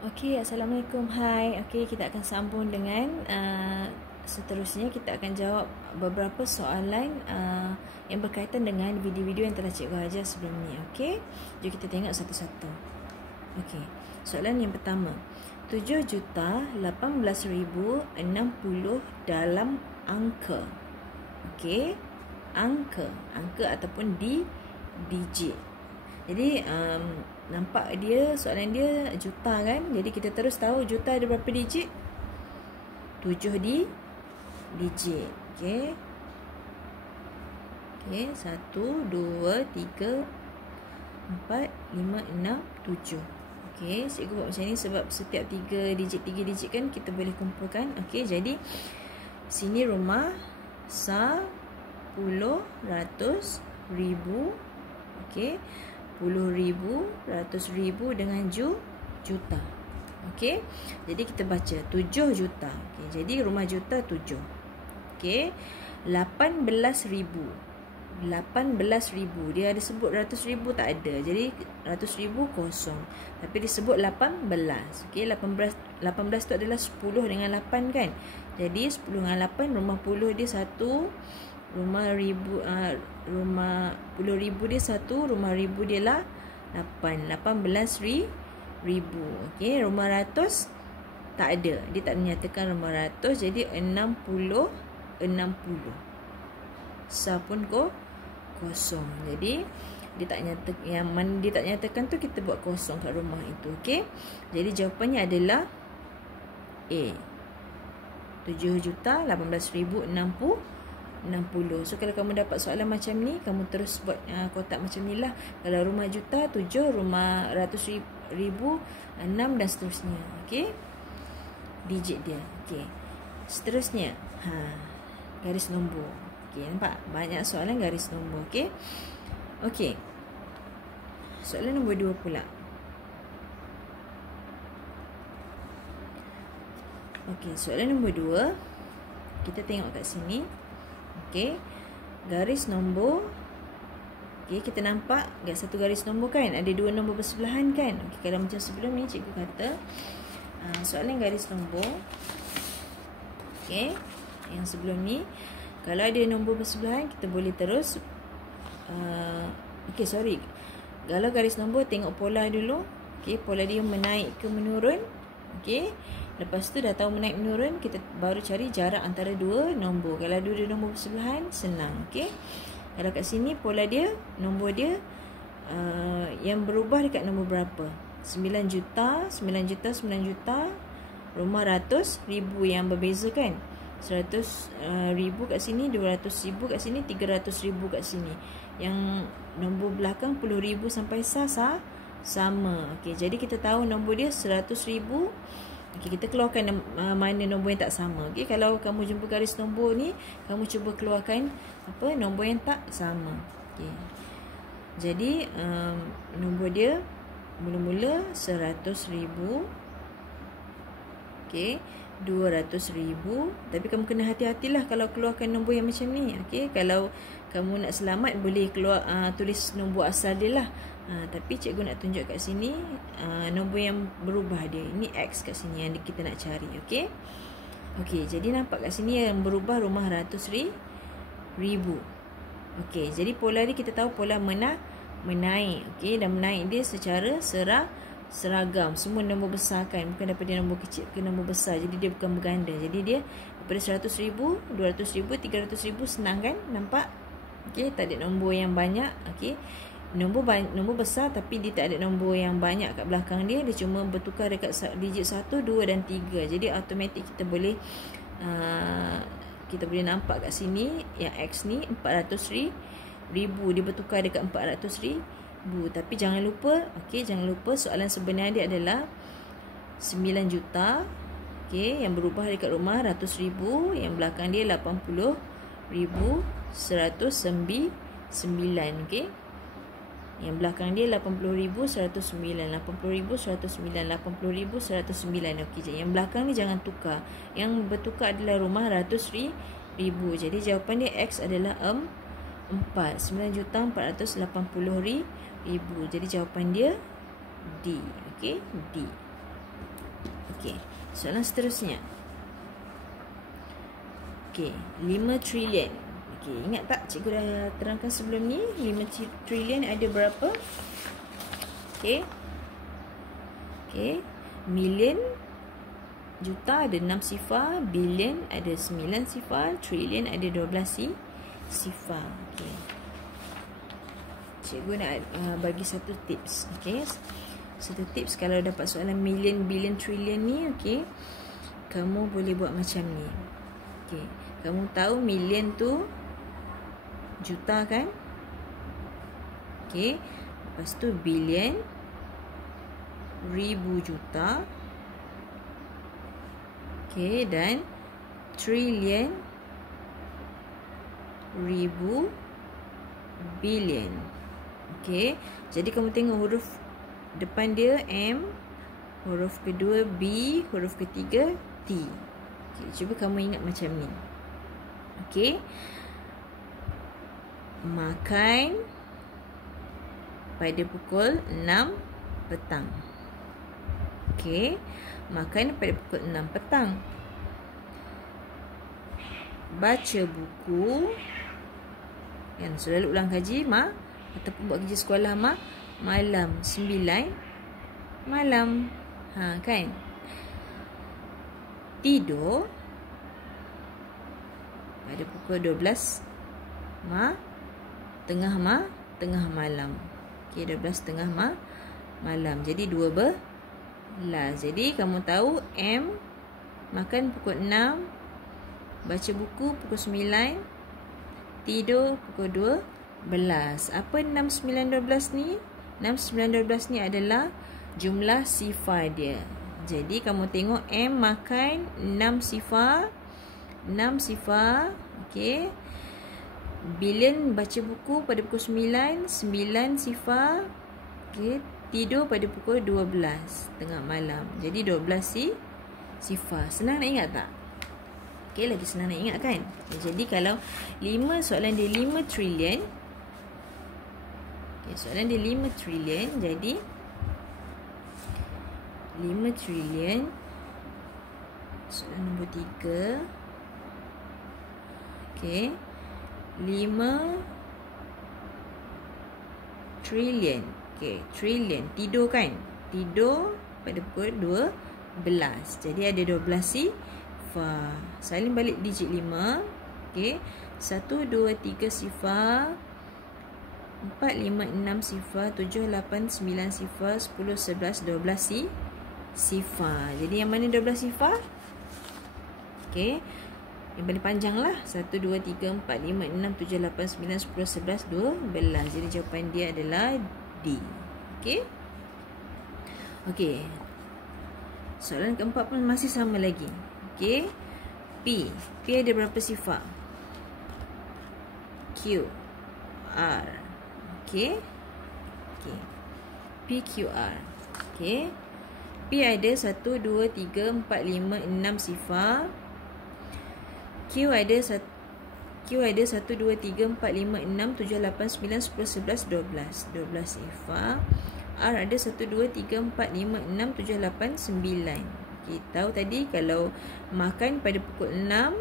Okey, Assalamualaikum. Hai. Okey, kita akan sambung dengan seterusnya kita akan jawab beberapa soalan yang berkaitan dengan video-video yang telah cikgu ajar sebelum ni. Okey, jom kita tengok satu-satu. Okey, soalan yang pertama. 7,18,060 dalam angka. Okey, angka ataupun digit. Jadi nampak dia soalan dia juta kan. Jadi kita terus tahu juta ada berapa digit? 7 digit. Okey. Okey, 1 2 3 4 5 6 7. Okey, cikgu buat macam ni sebab setiap 3 digit kan kita boleh kumpulkan. Okey, jadi sini rumah, sa, puluh, ratus, ribu. Okey, puluh ribu, ratus ribu dengan juta. Okey, jadi kita baca 7 juta. Okey, jadi rumah juta 7. Okey, 18,000. 18,000. Dia ada sebut ratus ribu tak ada. Jadi ratus ribu kosong. Tapi disebut 18. Okey, 18 tu adalah 10 dengan 8 kan. Jadi 10 dengan 8, rumah puluh dia 1. Rumah puluh ribu dia 1, rumah ribu dia lah 8. 18,000. Okey, rumah ratus tak ada. Dia tak menyatakan rumah ratus. Jadi 60. Sa pun kosong. Jadi dia tak nyatakan, yang mana dia tak nyatakan tu kita buat kosong kat rumah itu. Okey. Jadi jawapannya adalah A. 7,18,060. So kalau kamu dapat soalan macam ni, kamu terus buat kotak macam ni lah. Kalau rumah juta 7, rumah ratus ribu 6 dan seterusnya. Okey, digit dia. Okey, seterusnya garis nombor. Okey, nampak banyak soalan garis nombor. Okey. Okey, soalan nombor 2 pula. Okey, soalan nombor 2 kita tengok kat sini. Okey, garis nombor. Okey, kita nampak satu garis nombor kan, ada dua nombor bersebelahan kan. Okey, kalau macam sebelum ni cikgu kata soalan garis nombor. Okey, yang sebelum ni kalau ada nombor bersebelahan kita boleh terus okey, sorry. Kalau garis nombor tengok pola dulu. Okey, pola dia menaik ke menurun. Okey, lepas tu dah tahu menaik menurun, kita baru cari jarak antara dua nombor. Kalau dua nombor bersebelahan, senang. Okey, kalau kat sini pola dia, nombor dia yang berubah dekat nombor berapa? 9 juta, 9 juta, 9 juta. Rumah ratus ribu yang berbeza kan. 100 ribu kat sini, 200 ribu kat sini, 300 ribu kat sini. Yang nombor belakang puluh ribu sampai sama. Okey, jadi kita tahu nombor dia 100 ribu. Okey, kita keluarkan mana nombor yang tak sama. Okey, kalau kamu jumpa garis nombor ni, kamu cuba keluarkan nombor yang tak sama. Okey, jadi nombor dia mula-mula 100 ribu. Okey, 200 ribu. Tapi kamu kena hati-hatilah kalau keluarkan nombor yang macam ni. Okey, kalau kamu nak selamat boleh keluar tulis nombor asal dia lah. Tapi cikgu nak tunjuk kat sini nombor yang berubah dia. Ini X kat sini yang kita nak cari. Okey. Okey, jadi nampak kat sini yang berubah rumah ratus ribu. Okey, jadi pola dia kita tahu pola menaik. Okey, dan menaik dia secara seragam. Semua nombor besar kan, bukan daripada nombor kecil ke nombor besar. Jadi dia bukan berganda. Jadi dia daripada 100 ribu, 200 ribu, 300 ribu, senang kan? Nampak? Okey, tak ada nombor yang banyak. Okey, nombor besar tapi dia tak ada nombor yang banyak kat belakang dia. Dia cuma bertukar dekat digit 1, 2 dan 3. Jadi automatik kita boleh nampak kat sini yang X ni 400 ribu. Dia bertukar dekat 400 ribu. Tapi jangan lupa, okey, jangan lupa soalan sebenar dia adalah 9 juta. Okey, yang berubah dekat rumah ratus ribu, yang belakang dia 80 ribu 109. Okey, yang belakang dia 80,109, 80,109, 80,109. Okey, jadi yang belakang ni jangan tukar. Yang bertukar adalah rumah ratus ribu. Jadi jawapan dia X adalah 4. 9,480,000. Jadi jawapan dia D. Okey, D. Okey, soalan seterusnya. Okey, 5 trilion. Okey, ingat tak cikgu dah terangkan sebelum ni 5 trilion ada berapa? Okey. Okey, million, juta ada 6 sifar, billion ada 9 sifar, trillion ada 12 sifar. Okey. Cikgu nak bagi satu tips. Okey. Satu tips kalau dapat soalan million, billion, trillion ni, okey, kamu boleh buat macam ni. Okey, kamu tahu million tu juta kan? Okey, lepas tu billion ribu juta. Okey, dan trillion ribu billion. Okey, jadi kamu tengok huruf depan dia M, huruf kedua B, huruf ketiga T. Okey, cuba kamu ingat macam ni. Okey, makan pada pukul 6 petang. Okey, makan pada pukul 6 petang. Baca buku, kan, selalu ulang kaji ataupun buat kerja sekolah malam 9 malam. Kan? Tidur pada pukul 12 tengah malam. Okey, 12 tengah malam. Jadi 12. Jadi kamu tahu M makan pukul 6, baca buku pukul 9, tidur pukul 12. Apa 6, 9, 12 ni? 6, 9, 12 ni adalah jumlah sifar dia. Jadi kamu tengok M makan 6 sifar. 6 sifar. Okey. Billion baca buku pada pukul 9, 9 sifar. Okey, tidur pada pukul 12 tengah malam. Jadi 12 sifar. Senang nak ingat tak? Okey, lagi senang nak ingat kan? Jadi kalau 5 soalan dia 5 trilion. Okey, soalan dia 5 trilion. Jadi 5 trilion. Soalan nombor 3. Okey. 5 trilion. Okey, trillion. Tidur kan? Tidur pada pukul 12. Jadi ada 12 sifar. Salin balik digit 5. Okey. 1, 2, 3 sifar. 4, 5, 6 sifar. 7, 8, 9 sifar. 10, 11, 12 sifar. Jadi yang mana 12 sifar? Okey. Yang paling panjang lah. 1, 2, 3, 4, 5, 6, 7, 8, 9, 10, 11, 12. Jadi jawapan dia adalah D. Okey. Okey. Soalan keempat pun masih sama lagi. Okey. P. P ada berapa sifar? Q, R. Okey. Okey. P, Q, R. Okey. P ada 1, 2, 3, 4, 5, 6 sifar. Q ada 1, 2, 3, 4, 5, 6, 7, 8, 9, 10, 11, 12. 12 sifar. R ada 1, 2, 3, 4, 5, 6, 7, 8, 9. Kita tahu tadi kalau makan pada pukul 6,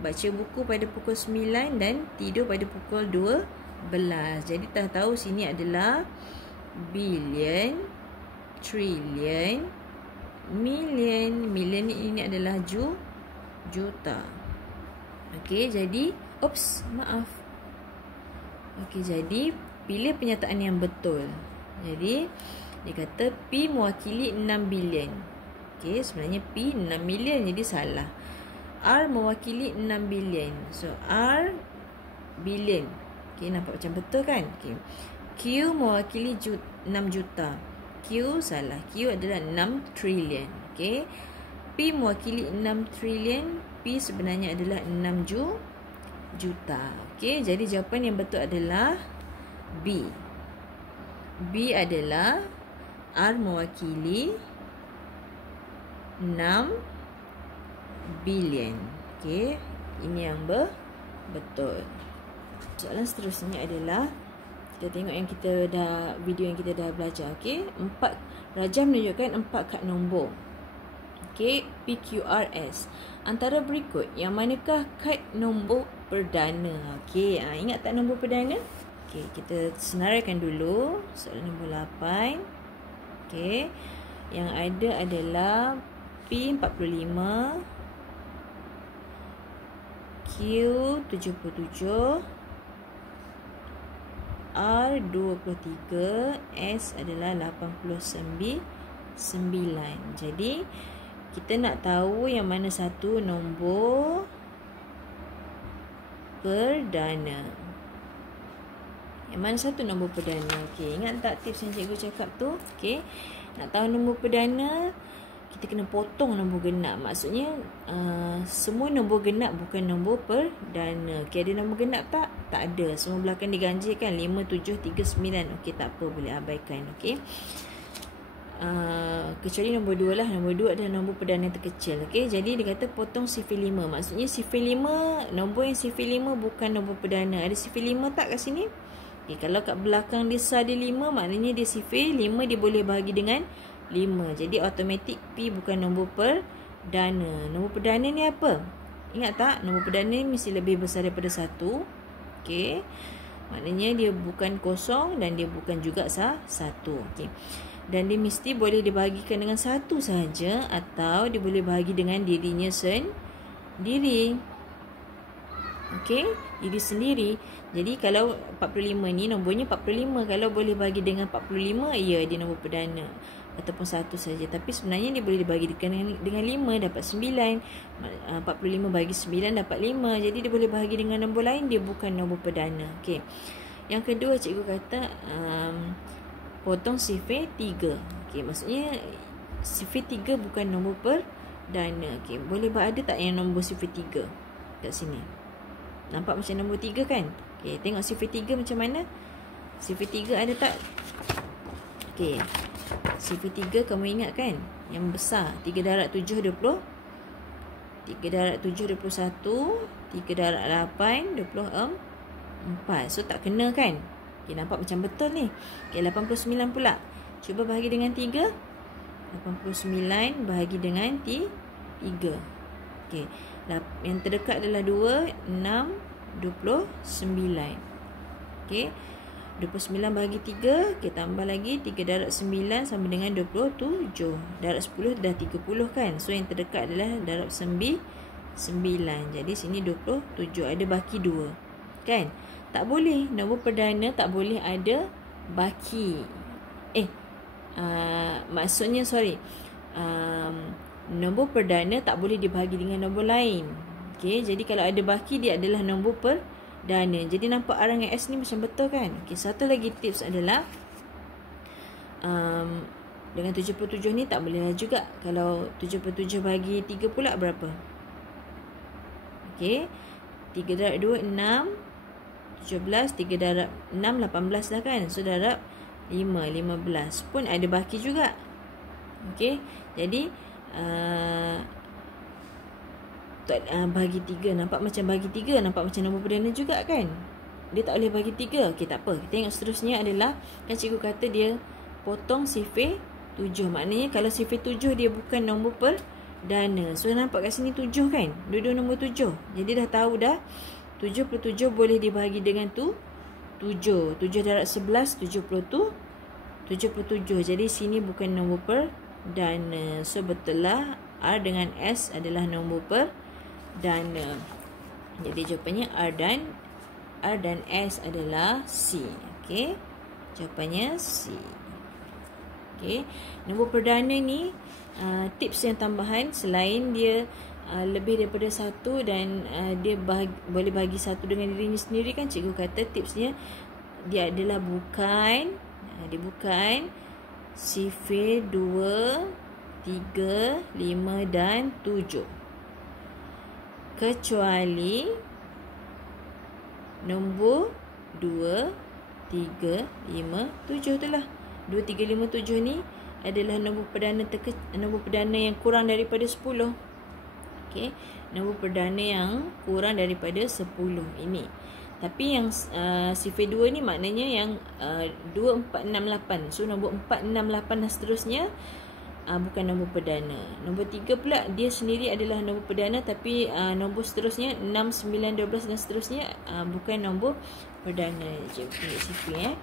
baca buku pada pukul 9 dan tidur pada pukul 12. Jadi kita tahu sini adalah billion, trillion, million. Million ini adalah juta. Okey, jadi maaf. Okey, jadi pilih pernyataan yang betul. Jadi dia kata P mewakili 6 bilion. Okey, sebenarnya P 6 million, jadi salah. R mewakili 6 bilion. So R billion. Okey, nampak macam betul kan? Okey. Q mewakili 6 juta. Q salah. Q adalah 6 trilion. Okey. P mewakili 6 trilion. P sebenarnya adalah 6 juta. Okey, jadi jawapan yang betul adalah B. B adalah R mewakili 6 bilion. Okey, ini yang betul. Soalan seterusnya adalah kita tengok yang video yang kita dah belajar. Okey, 4 Raja menunjukkan 4 kad nombor. Okey, PQRS. Antara berikut, yang manakah kad nombor perdana? Okey, ingat tak nombor perdana? Okey, kita senaraikan dulu. Soalan nombor 8. Okey, yang ada adalah P45, Q77, R23, S adalah 89. Jadi kita nak tahu yang mana satu nombor perdana. Yang mana satu nombor perdana? Okey, ingat tak tips yang cikgu cakap tu? Okey, nak tahu nombor perdana, kita kena potong nombor genap. Maksudnya semua nombor genap bukan nombor perdana. Okey, ada nombor genap tak? Tak ada. Semua belakang diganjilkan 5, 7, 3, 9. Okey, tak apa, boleh abaikan. Okey. Kecuali nombor 2 lah. Nombor 2 adalah nombor perdana terkecil. Okey, jadi dia kata potong sifir 5. Maksudnya sifir 5, nombor yang sifir 5 bukan nombor perdana. Ada sifir 5 tak kat sini? Okey, kalau kat belakang dia sah dia 5, maknanya dia sifir 5 dia boleh bahagi dengan 5. Jadi automatik P bukan nombor perdana. Nombor perdana ni apa? Ingat tak? Nombor perdana ni mesti lebih besar daripada 1. Okey. Maknanya dia bukan kosong dan dia bukan juga 1. Okey. Dan dia mesti boleh dibahagikan dengan 1 sahaja atau dia boleh bahagi dengan dirinya sendiri. Okey, diri sendiri. Jadi kalau 45 ni nombornya 45, kalau boleh bahagi dengan 45, ya dia nombor perdana. Ataupun 1 saja. Tapi sebenarnya dia boleh dibagi dengan 5 dapat 9. 45 bagi 9 dapat 5. Jadi dia boleh bahagi dengan nombor lain, dia bukan nombor perdana. Okey. Yang kedua cikgu kata potong sifir 3. Okey, maksudnya sifir 3 bukan nombor perdana. Okey, boleh ada tak yang nombor sifir 3 kat sini? Nampak macam nombor 3 kan? Okey, tengok sifir 3 macam mana? Sifir 3 ada tak? Okey. Sifir 3 kamu ingat kan? Yang besar. 3 darab 7, 20. 3 darab 7, 21. 3 darab 8, 24. So tak kena kan? Okay, nampak macam betul ni. Okay, 89 pula. Cuba bahagi dengan 3. 89 bahagi dengan 3. Okay. Yang terdekat adalah 2, 6, 29. Okay. 29 bahagi 3, kita tambah lagi 3 darab 9 sama dengan 27. Darab 10 dah 30 kan. So yang terdekat adalah darab 9. Jadi sini 27, ada baki 2. Kan? Tak boleh, nombor perdana tak boleh ada baki. Maksudnya nombor perdana tak boleh dibahagi dengan nombor lain. Okey, jadi kalau ada baki dia adalah nombor perdana. Jadi nampak R dengan S ni macam betul kan? Okey, satu lagi tips adalah dengan 77 ni tak boleh lah juga. Kalau 77 bagi 3 pula berapa? Okey, 3 darab 2, 6. 17, 3 darab 6, 18 dah kan. So darab 5, 15 pun ada baki juga. Okey, jadi bagi 3 nampak macam bagi 3, nampak macam nombor perdana juga kan. Dia tak boleh bagi 3. Okey, tak apa. Kita tengok seterusnya adalah kan cikgu kata dia potong sifir 7. Maknanya kalau sifir 7 dia bukan nombor perdana. So nampak kat sini 7 kan. Dua-dua nombor 7. Jadi dah tahu dah 77 boleh dibahagi dengan 7. 7 darab 11, 77. Jadi sini bukan nombor perdana. So betul lah R dengan S adalah nombor perdana. Jadi jawapannya R dan S adalah C. Okey. Jawapannya C. Okey. Nombor perdana ni tips yang tambahan selain dia lebih daripada 1 dan dia boleh bagi 1 dengan dirinya sendiri kan, cikgu kata tipsnya dia adalah bukan sifir 2, 3, 5 dan 7. Kecuali nombor 2, 3, 5, 7 tu lah. 2, 3, 5, 7 ni adalah nombor perdana yang kurang daripada 10. Okey, nombor perdana yang kurang daripada 10 ini. Tapi yang sifir 2 ni maknanya yang 2, 4, 6, 8. So nombor 4, 6, 8 dan seterusnya bukan nombor perdana. Nombor 3 pula dia sendiri adalah nombor perdana, tapi nombor seterusnya 6, 9, 12 dan seterusnya bukan nombor perdana. Cikgu tunjuk sifir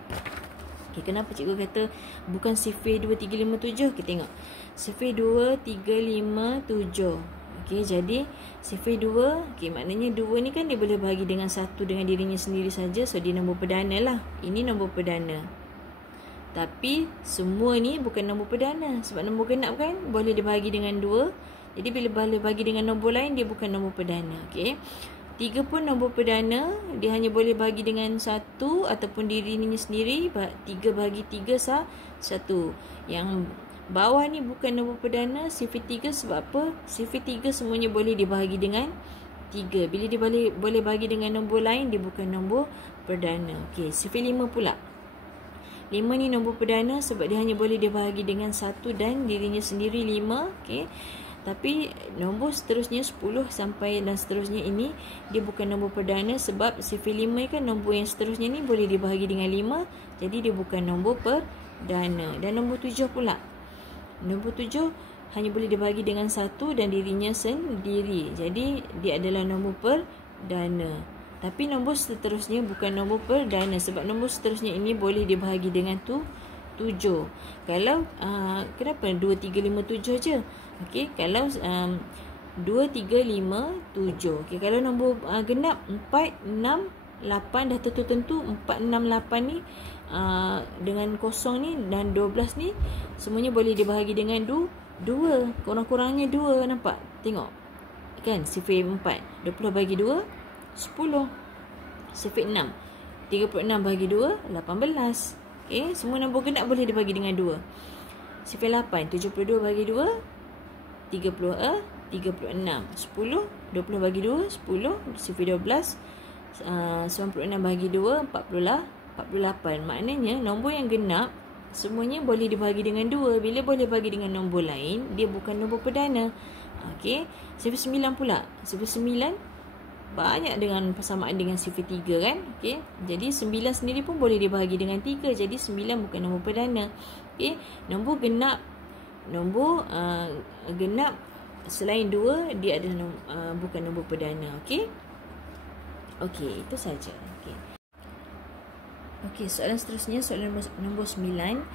Okay, kenapa cikgu kata bukan sifir 2, 3, 5, 7? Kita tengok. Sifir 2, 3, 5, 7. Okey, jadi sifir 2, okey, maknanya 2 ni kan dia boleh bahagi dengan 1 dengan dirinya sendiri saja. So dia nombor perdana lah. Ini nombor perdana. Tapi semua ni bukan nombor perdana. Sebab nombor genap kan boleh dibahagi dengan 2. Jadi bila boleh bahagi dengan nombor lain, dia bukan nombor perdana. Okey. 3 pun nombor perdana. Dia hanya boleh bahagi dengan 1 ataupun dirinya sendiri. 3 bahagi 3 sah 1. Yang bawah ni bukan nombor perdana. Sifir 3 sebab apa? Sifir 3 semuanya boleh dibahagi dengan 3. Bila dia boleh bahagi dengan nombor lain, dia bukan nombor perdana. Okey, sifir 5 pula. 5 ni nombor perdana sebab dia hanya boleh dibahagi dengan 1 dan dirinya sendiri 5. Okey. Tapi nombor seterusnya 10 sampai dan seterusnya ini dia bukan nombor perdana sebab sifir 5 kan nombor yang seterusnya ni boleh dibahagi dengan 5. Jadi dia bukan nombor perdana. Dan nombor 7 pula. Nombor 7 hanya boleh dibahagi dengan 1 dan dirinya sendiri. Jadi dia adalah nombor perdana. Tapi nombor seterusnya bukan nombor perdana sebab nombor seterusnya ini boleh dibahagi dengan 7. Kalau kenapa 2, 3, 5, 7 je? Okey, kalau 2, 3, 5, 7. Okey, kalau nombor genap 4, 6, 8 dah tentu 4, 6, 8 ni dengan kosong ni dan 12 ni semuanya boleh dibahagi dengan 2. Kurang-kurangnya 2, nampak? Tengok. Kan sifir 4, 20 bagi 2 10. Sifir 6, 36 bagi 2 18. Okey, semua nombor genap boleh dibagi dengan 2. Sifir 8, 72 bagi 2 36. 10, 20 bagi 2 10. Sifir 12, 96 bagi 2 48. Maknanya nombor yang genap semuanya boleh dibahagi dengan 2. Bila boleh bagi dengan nombor lain, dia bukan nombor perdana. Okey, sifir 9 pula. Sifir 9 banyak dengan persamaan dengan sifir 3 kan. Okey, jadi 9 sendiri pun boleh dibahagi dengan 3. Jadi 9 bukan nombor perdana. Okey, nombor genap genap selain 2 dia adalah bukan nombor perdana. Okey. Okey, itu saja. Okey. Okey, soalan seterusnya, soalan nombor 9.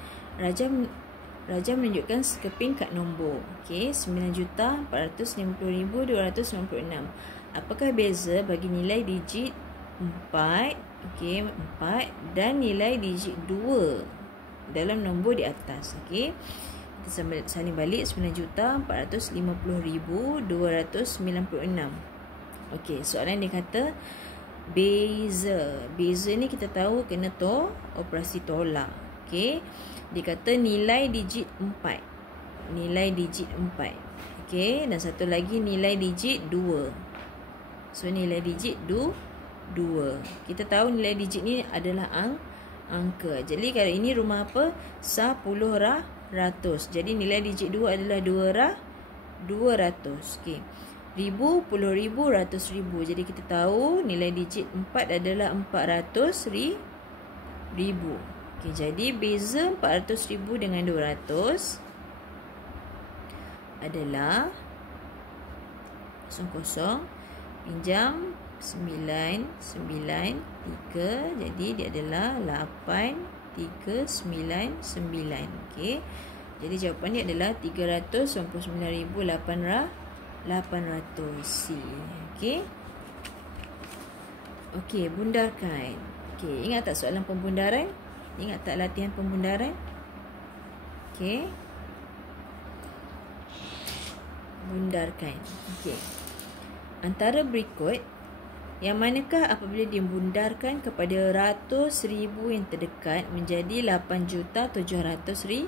Raja menunjukkan sekeping kad nombor. Okey, 9,450,296. Apakah beza bagi nilai digit 4, okey, 4 dan nilai digit 2 dalam nombor di atas? Okey. Kita salin balik 9,450,296. Okey, soalan dia kata beza. Beza ni kita tahu kena operasi tolak. Okey. Dia kata nilai digit 4. Nilai digit 4. Okey, dan satu lagi nilai digit 2. So nilai digit 2. Kita tahu nilai digit ni adalah angka. Jadi kalau ini rumah apa? 10 Jadi nilai digit 2 adalah 200. Okey. 1000, puluh ribu, ratus ribu. Jadi kita tahu nilai digit 4 adalah 400,000. Okey, jadi beza 400,000 dengan 200 adalah 00 pinjam 993. Jadi dia adalah 8399. Okey. Jadi jawapan dia adalah 399,800 C. Okey. Okey, bundarkan. Okey, ingat tak soalan pembundaran? Ingat tak latihan pembundaran? Okey. Bundarkan. Okey. Antara berikut, yang manakah apabila dibundarkan kepada ratus ribu yang terdekat menjadi 8,700,000?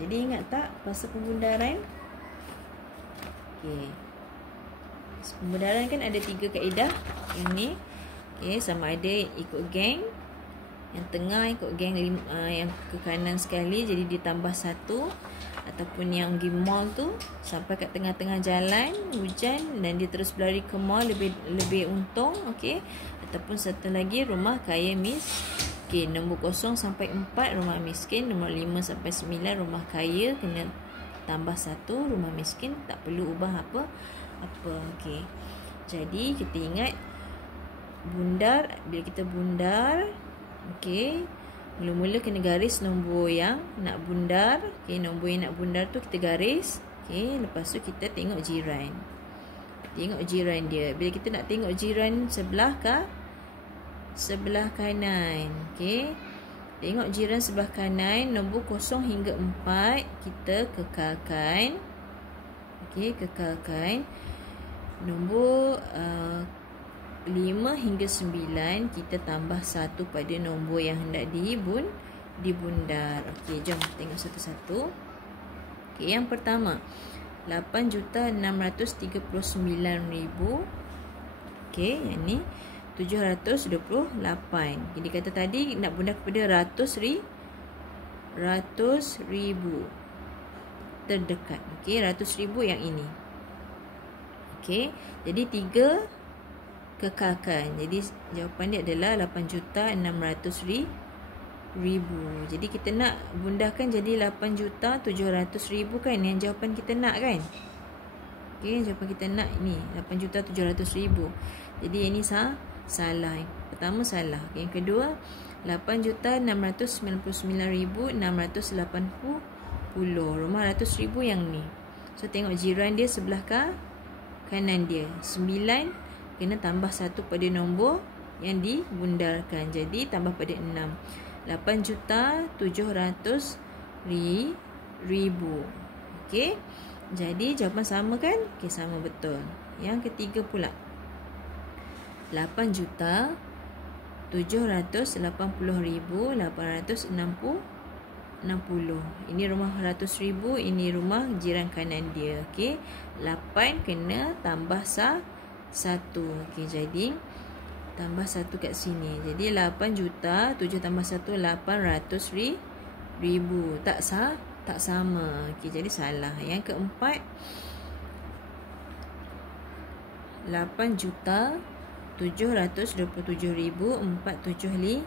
Jadi ingat tak pasal pembundaran? Okey. Pembundaran kan ada 3 kaedah. Yang ni, okey, sama ada ikut geng, yang tengah ikut geng yang ke kanan sekali, jadi ditambah 1, ataupun yang pergi mall tu sampai kat tengah-tengah jalan hujan dan dia terus berlari ke mall lebih untung. Okey, ataupun satu lagi rumah kaya miskin. Okey, nombor 0 sampai 4 rumah miskin, nombor 5 sampai 9 rumah kaya, kena tambah 1 rumah miskin, tak perlu ubah apa. Okey. Jadi kita ingat bundar, bila kita bundar, okey, mula-mula kena garis nombor yang nak bundar. Okey, nombor yang nak bundar tu kita garis. Okey, lepas tu kita tengok jiran. Tengok jiran dia. Bila kita nak tengok jiran sebelah kanan. Okey. Tengok jiran sebelah kanan, nombor 0 hingga 4 kita kekalkan. Okey, kekalkan. Nombor 5 hingga 9 kita tambah 1 pada nombor yang hendak dibundar. Okey, jom tengok satu-satu. Okey, yang pertama 8,639,000. Okey, yang ni 728. Jadi kata tadi nak bundar kepada ratus ribu terdekat. Okey, 100,000 yang ini. Okey, jadi 3 kekalkan. Jadi jawapan dia adalah 8,600,000. Jadi kita nak bundahkan jadi 8,700,000 kan, yang jawapan kita nak kan. Okey, jawapan kita nak ni 8,700,000. Jadi yang ni salah. Yang pertama salah. Yang kedua 8,699,680. Rumah 100,000 yang ni. So tengok jiran dia sebelah kanan dia. 9 kena tambah 1 pada nombor yang dibundarkan. Jadi tambah pada 6. 8,700,000. Okey. Jadi jawapan sama kan? Okey, sama betul. Yang ketiga pula 8,780,860. Ini rumah 100,000, ini rumah jiran kanan dia. Okey. 8 kena tambah 1. Okey, jadi tambah 1 kat sini. Jadi 8 juta 7 tambah 1 800,000. Tak sama. Okey, jadi salah. Yang keempat 8,727,475.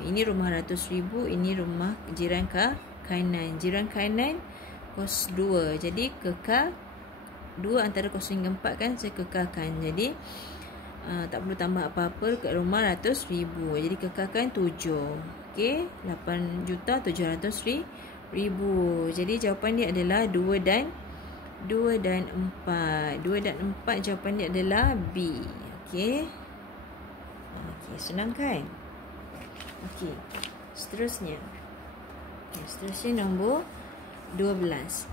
Ini rumah 100,000, ini rumah jiran kanan. Jiran kanan kos 2. Jadi kekal 2 antara kos hingga 4 kan, saya kekalkan. Jadi tak perlu tambah apa-apa ke rumah 100,000. Jadi kekalkan 7. Okey, 8,700,000. Jadi jawapan dia adalah 2 dan 4. 2 dan 4 jawapan dia adalah B. Okey. Okey, senang kan? Okey. Seterusnya nombor 12.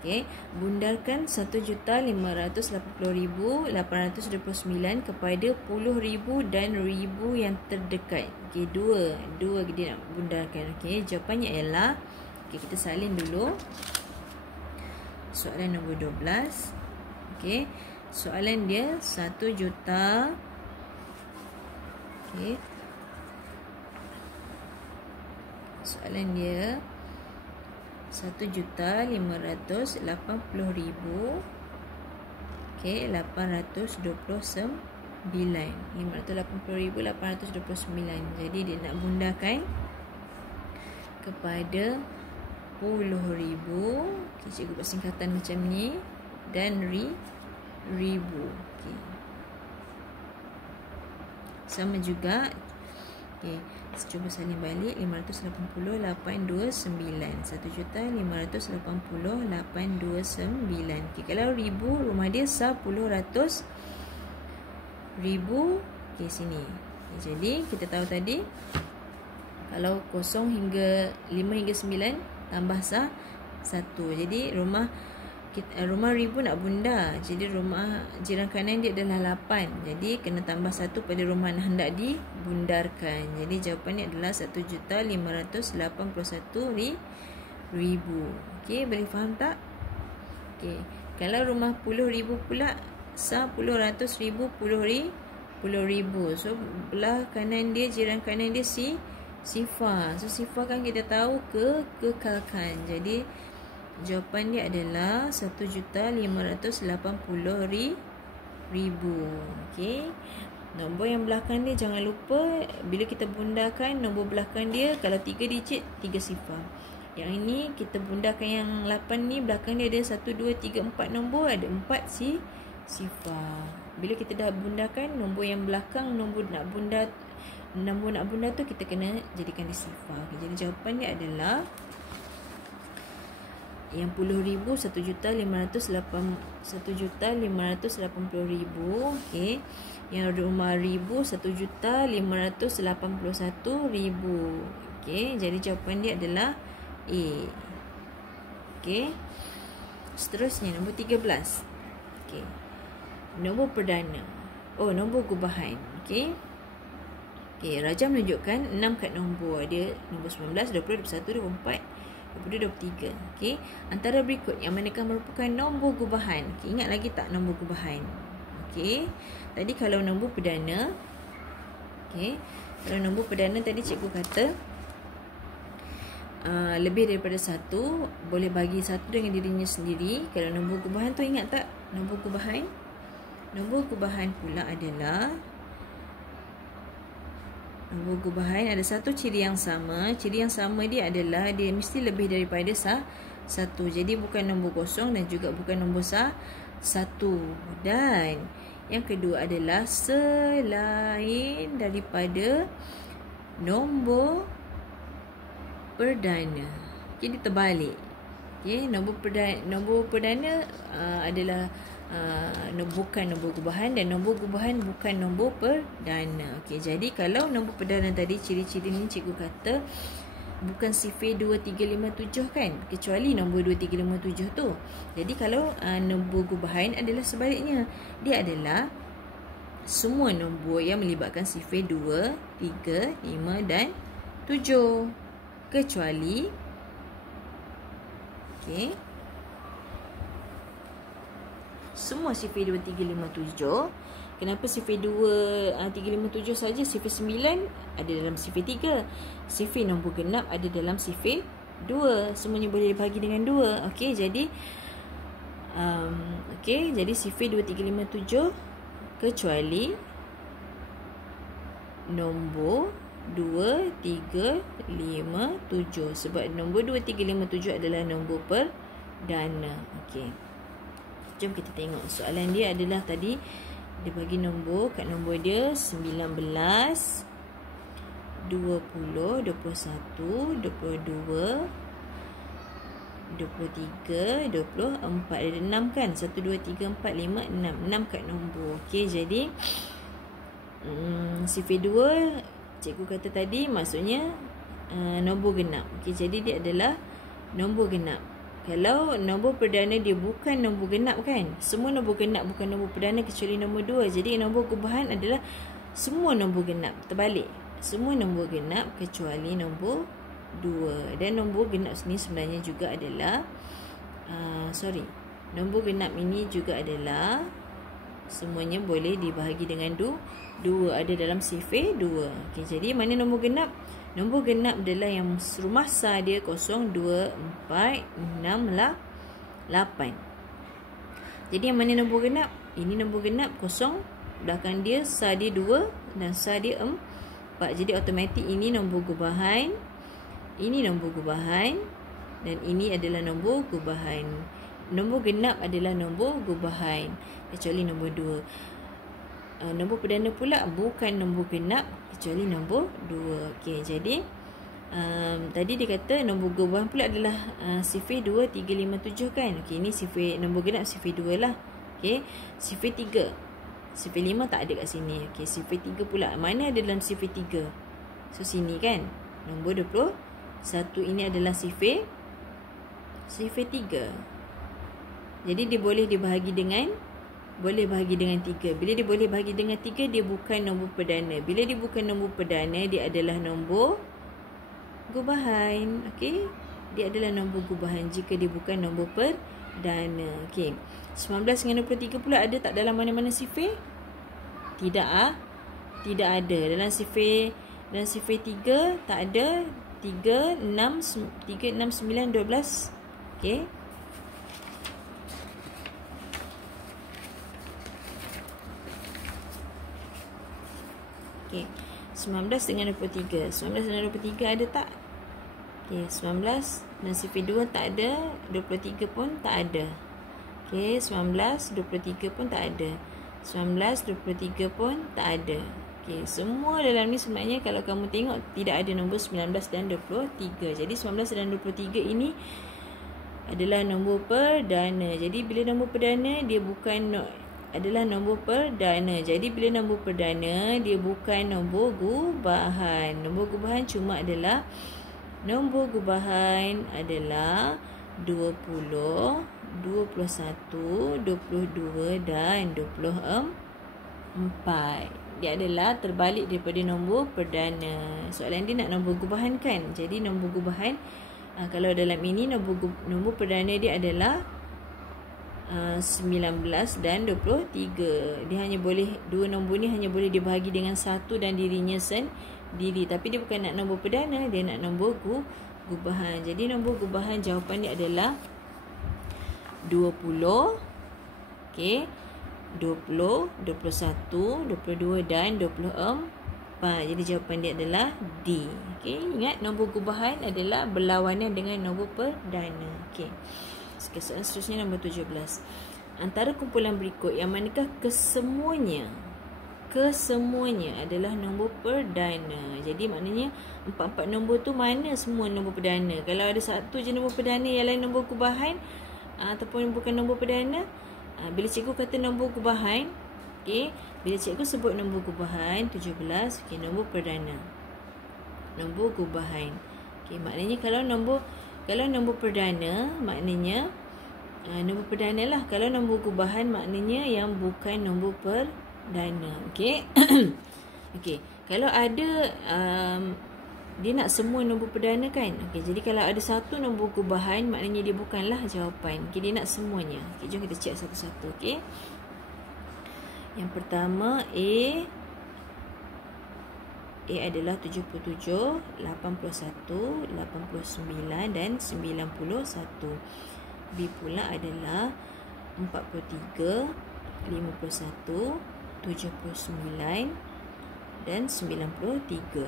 Okey, bundarkan 1,580,829 kepada puluh ribu dan ribu yang terdekat. Okey, dua dia nak bundarkan. Okey, jawapannya ialah, okey, kita salin dulu. Soalan nombor 12. Okey, soalan dia 1 juta. Okey. Soalan dia 1,580,000. Okey, 829. 580,829. Jadi dia nak bundarkan kepada puluh ribu. Okey, cikgu buat singkatan macam ni. Dan ribu. Okey. Sama juga. Okey, cuba salin balik. 580,829. 1,580,829. Okey, kalau ribu, rumah dia 10,100,000. Okey, sini. Okay, jadi kita tahu tadi kalau 0 hingga 5 hingga 9 tambah 1. Jadi rumah ribu nak bundar. Jadi rumah jiran kanan dia adalah 8. Jadi kena tambah 1 pada rumah yang hendak dibundarkan. Jadi jawapannya adalah 1,581,000. Okey, boleh faham tak? Okey, kalau rumah puluh ribu pula 10,100,000 puluh ribu. So belah kanan dia, jiran kanan dia sifar. So sifar kan kita tahu kekalkan. Jadi jawapan dia adalah 1,580,000. Okey. Nombor yang belakang dia jangan lupa bila kita bundakan nombor belakang dia, kalau 3 digit 3 sifar. Yang ini kita bundakan yang 8 ni, belakang dia ada 1, 2, 3, 4 nombor, ada 4 sifar. Bila kita dah bundakan nombor yang belakang, nombor nak bunda tu kita kena jadikan dia sifar. Jadi jawapan dia adalah yang 10,000 1,580,000. Okey. Yang 5,000 1,581,000. Okey, jadi jawapan dia adalah A. Okey. Seterusnya nombor 13. Okey. Nombor perdana. Oh, nombor gubahan. Okey. Okey, Raja menunjukkan 6 kad nombor. Dia nombor 19, 20, 21, 24, 22, 23. Okey. Antara berikut yang manakah merupakan nombor gubahan? Okey, ingat lagi tak nombor gubahan? Okey. Tadi kalau nombor perdana, okey, kalau nombor perdana tadi cikgu kata lebih daripada 1 boleh bagi 1 dengan dirinya sendiri. Kalau nombor gubahan tu ingat tak nombor gubahan? Nombor gubahan pula adalah nombor gubahan ada satu ciri yang sama. Ciri yang sama dia adalah dia mesti lebih daripada 1. Jadi bukan nombor kosong dan juga bukan nombor 1. Dan yang kedua adalah selain daripada nombor perdana. Jadi terbalik. Okey, nombor perdana adalah bukan nombor gubahan dan nombor gubahan bukan nombor perdana. Okey, jadi kalau nombor perdana tadi ciri-ciri ni cikgu kata bukan sifir 2, 3, 5, 7 kan, kecuali nombor 2, 3, 5, 7 tu. Jadi kalau nombor gubahan adalah sebaliknya. Dia adalah semua nombor yang melibatkan sifir 2, 3, 5 dan 7. Kecuali okey, semua sifir 2, 3, 5, 7. Kenapa sifir 2, 3, 5, 7 saja? Sifir 9 ada dalam sifir 3. Sifir nombor genap ada dalam sifir 2. Semuanya boleh dibagi dengan 2. Okey, jadi jadi sifir 2, 3, 5, 7 kecuali nombor 2, 3, 5, 7. Sebab nombor 2, 3, 5, 7 adalah nombor perdana. Okey, jom kita tengok. Soalan dia adalah tadi dia bagi nombor, kat nombor dia 19, 20, 21, 22, 23, 24. Ada 6 kan? 1, 2, 3, 4, 5, 6. 6 kat nombor. Okey, jadi sifir 2 cikgu kata tadi maksudnya nombor genap. Okey, jadi dia adalah nombor genap. Kalau nombor perdana dia bukan nombor genap kan? Semua nombor genap bukan nombor perdana kecuali nombor 2. Jadi nombor gubahan adalah semua nombor genap. Terbalik. Semua nombor genap kecuali nombor 2. Dan nombor genap sini sebenarnya juga adalah nombor genap ini juga adalah semuanya boleh dibahagi dengan 2. Ada dalam sifir 2. Okey, jadi mana nombor genap? Nombor genap adalah yang rumah sah dia 0, 2, 4, 6, 8. Jadi yang mana nombor genap? Ini nombor genap 0, belakang dia sah dia 2 dan sah dia 4. Jadi automatik ini nombor gubahan, ini nombor gubahan dan ini adalah nombor gubahan. Nombor genap adalah nombor gubahan kecuali nombor 2. Nombor perdana pula bukan nombor genap kecuali nombor 2. Okey, jadi tadi dia kata nombor gubahan pula adalah sifir 2, 3, 5, 7 kan. Okey, ini sifir nombor genap sifir 2 lah. Okey, sifir 3. Sifir 5 tak ada kat sini. Okey, sifir 3 pula. Mana ada dalam sifir 3? So sini kan. Nombor 21 ini adalah sifir 3. Jadi dia boleh dibahagi dengan 3. Bila dia boleh bahagi dengan 3, dia bukan nombor perdana. Bila dia bukan nombor perdana, dia adalah nombor gubahan. Okey, dia adalah nombor gubahan jika dia bukan nombor perdana. Okey, 19 dengan 23 pula ada tak dalam mana-mana sifir? Tidak ada. Dalam sifir 3 tak ada. 3, 6, 9, 12. Okey. Okey. 19 dengan 23. 19 dengan 23 ada tak? Okey, 19 dan sifar 2 tak ada, 23 pun tak ada. Okey, 19, 23 pun tak ada. 19, 23 pun tak ada. Okey, semua dalam ni sebenarnya kalau kamu tengok tidak ada nombor 19 dan 23. Jadi 19 dan 23 ini adalah nombor perdana. Jadi bila nombor perdana dia bukan adalah nombor perdana. Jadi bila nombor perdana dia bukan nombor gubahan. Nombor gubahan cuma adalah nombor gubahan adalah 20, 21, 22 dan 24. Dia adalah terbalik daripada nombor perdana. Soalan dia nak nombor gubahan kan. Jadi nombor gubahan kalau dalam ini nombor perdana dia adalah 19 dan 23. Dia hanya boleh, dua nombor ni hanya boleh dibahagi dengan satu dan dirinya sendiri. Tapi dia bukan nak nombor perdana, dia nak nombor gubahan. Jadi nombor gubahan jawapan dia adalah 20. Okey. 20, 21, 22 dan 24. Jadi jawapan dia adalah D. Okey, ingat nombor gubahan adalah berlawanan dengan nombor perdana. Okey. Soalan seterusnya nombor 17. Antara kumpulan berikut yang manakah kesemuanya adalah nombor perdana. Jadi maknanya empat-empat nombor tu mana semua nombor perdana. Kalau ada satu je nombor perdana yang lain nombor gubahan ataupun bukan nombor perdana, bila cikgu kata nombor gubahan, okey, bila cikgu sebut nombor gubahan 17, okey, nombor perdana. Nombor gubahan. Okey, maknanya kalau nombor perdana maknanya nombor perdana lah. Kalau nombor gubahan maknanya yang bukan nombor perdana. Okey. Okey, kalau ada dia nak semua nombor perdana kan. Okey, jadi kalau ada satu nombor gubahan maknanya dia bukanlah jawapan. Okey, dia nak semuanya. Okey, jom kita cek satu-satu. Okey. Yang pertama A adalah 77, 81, 89 dan 91. B pula adalah 43, 51, 79 dan 93.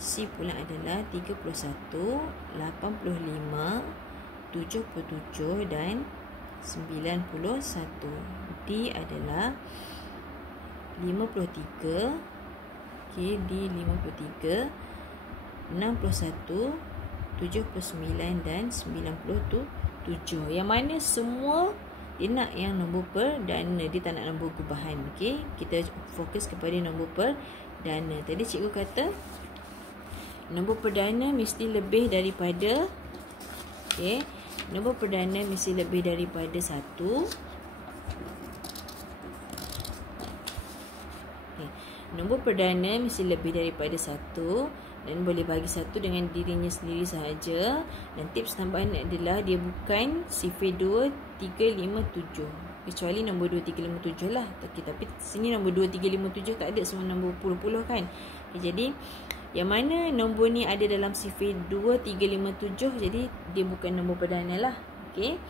C pula adalah 31, 85, 77 dan 91. D adalah 53. Okey, D 53, 61, 79 dan 97. Yang mana semua dia nak yang nombor perdana, dia tak nak nombor gubahan. Okey, kita fokus kepada nombor perdana. Tadi cikgu kata nombor perdana mesti lebih daripada, okey, nombor perdana mesti lebih daripada 1. Okey, nombor perdana mesti lebih daripada 1 dan boleh bagi 1 dengan dirinya sendiri sahaja. Dan tips tambahan adalah dia bukan sifar 2, 3, 5, 7. Kecuali nombor 2, 3, 5, 7 lah. Okay, tapi sini nombor 2, 3, 5, 7 tak ada, semua nombor puluh-puluh kan. Okay, jadi yang mana nombor ni ada dalam sifar 2, 3, 5, 7, jadi dia bukan nombor perdana lah. Okey.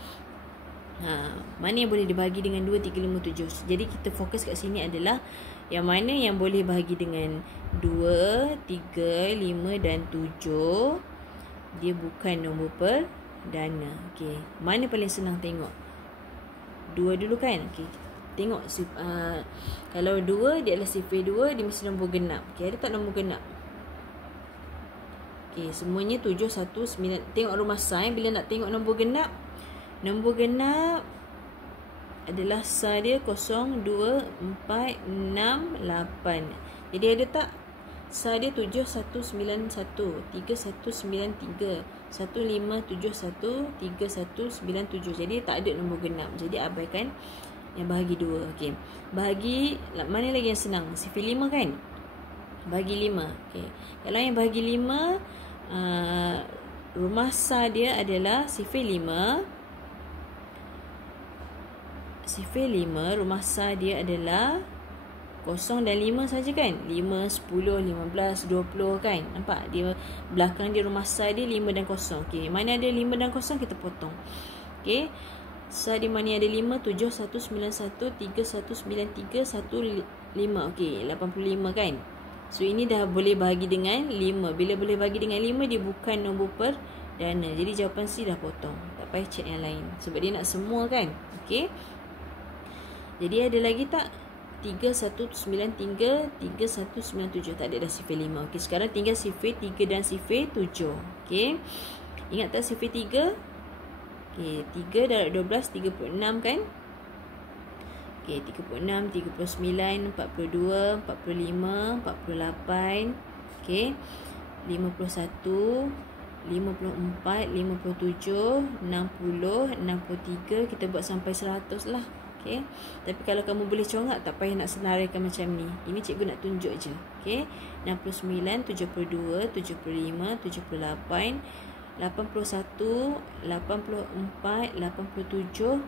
Mana yang boleh dibahagi dengan 2, 3, 5, 7. Jadi kita fokus kat sini adalah yang mana yang boleh bahagi dengan 2, 3, 5 dan 7. Dia bukan nombor perdana. Okey. Mana paling senang tengok? 2 dulu kan? Okey. Tengok kalau 2 dia adalah sifar 2, dia mesti nombor genap. Okey, ada tak nombor genap? Okey, semuanya 7, 1, 9. Tengok rumah sah. Bila nak tengok nombor genap adalah sah dia 0, 2, 4, 6, 8. Jadi ada tak sah dia 7, 1, 9, 1, 3, 1, 9, 3, 1, 5, 7, 1, 3, 1, 9, 7. Jadi tak ada nombor genap. Jadi abaikan yang bahagi 2. Okey. Bahagi mana lagi yang senang? Sifar 5 kan? Bahagi 5. Okey. Kalau yang bahagi 5, rumah sah dia adalah sifar 5. Sifar 5, rumah sah dia adalah 0 dan 5 saja kan? 5, 10, 15, 20 kan? Nampak? Dia belakang dia rumah sah dia 5 dan 0. Okey, mana ada 5 dan 0 kita potong. Okey. Sah di mana ada 5, 7, 1, 9, 1, 3, 1, 9, 3, 1, 5. Okey, 85 kan? So ini dah boleh bahagi dengan 5. Bila boleh bahagi dengan 5, dia bukan nombor perdana. Jadi jawapan C dah potong. Tak payah check yang lain. Sebab dia nak semua kan. Okey. Jadi ada lagi tak? 3193, 3197. Tak ada dah sifir 5. Okey, sekarang tinggal sifir 3 dan sifir 7. Okey. Ingat tak sifir 3? Okey, 3 darab 12, 36 kan? Okey, 36, 39, 42, 45, 48. Okey. 51, 54, 57, 60, 63. Kita buat sampai 100 lah. Okey. Tapi kalau kamu boleh congak, tak payah nak senaraikan macam ni. Ini cikgu nak tunjuk je. Okey. 69, 72, 75, 78, 81, 84, 87,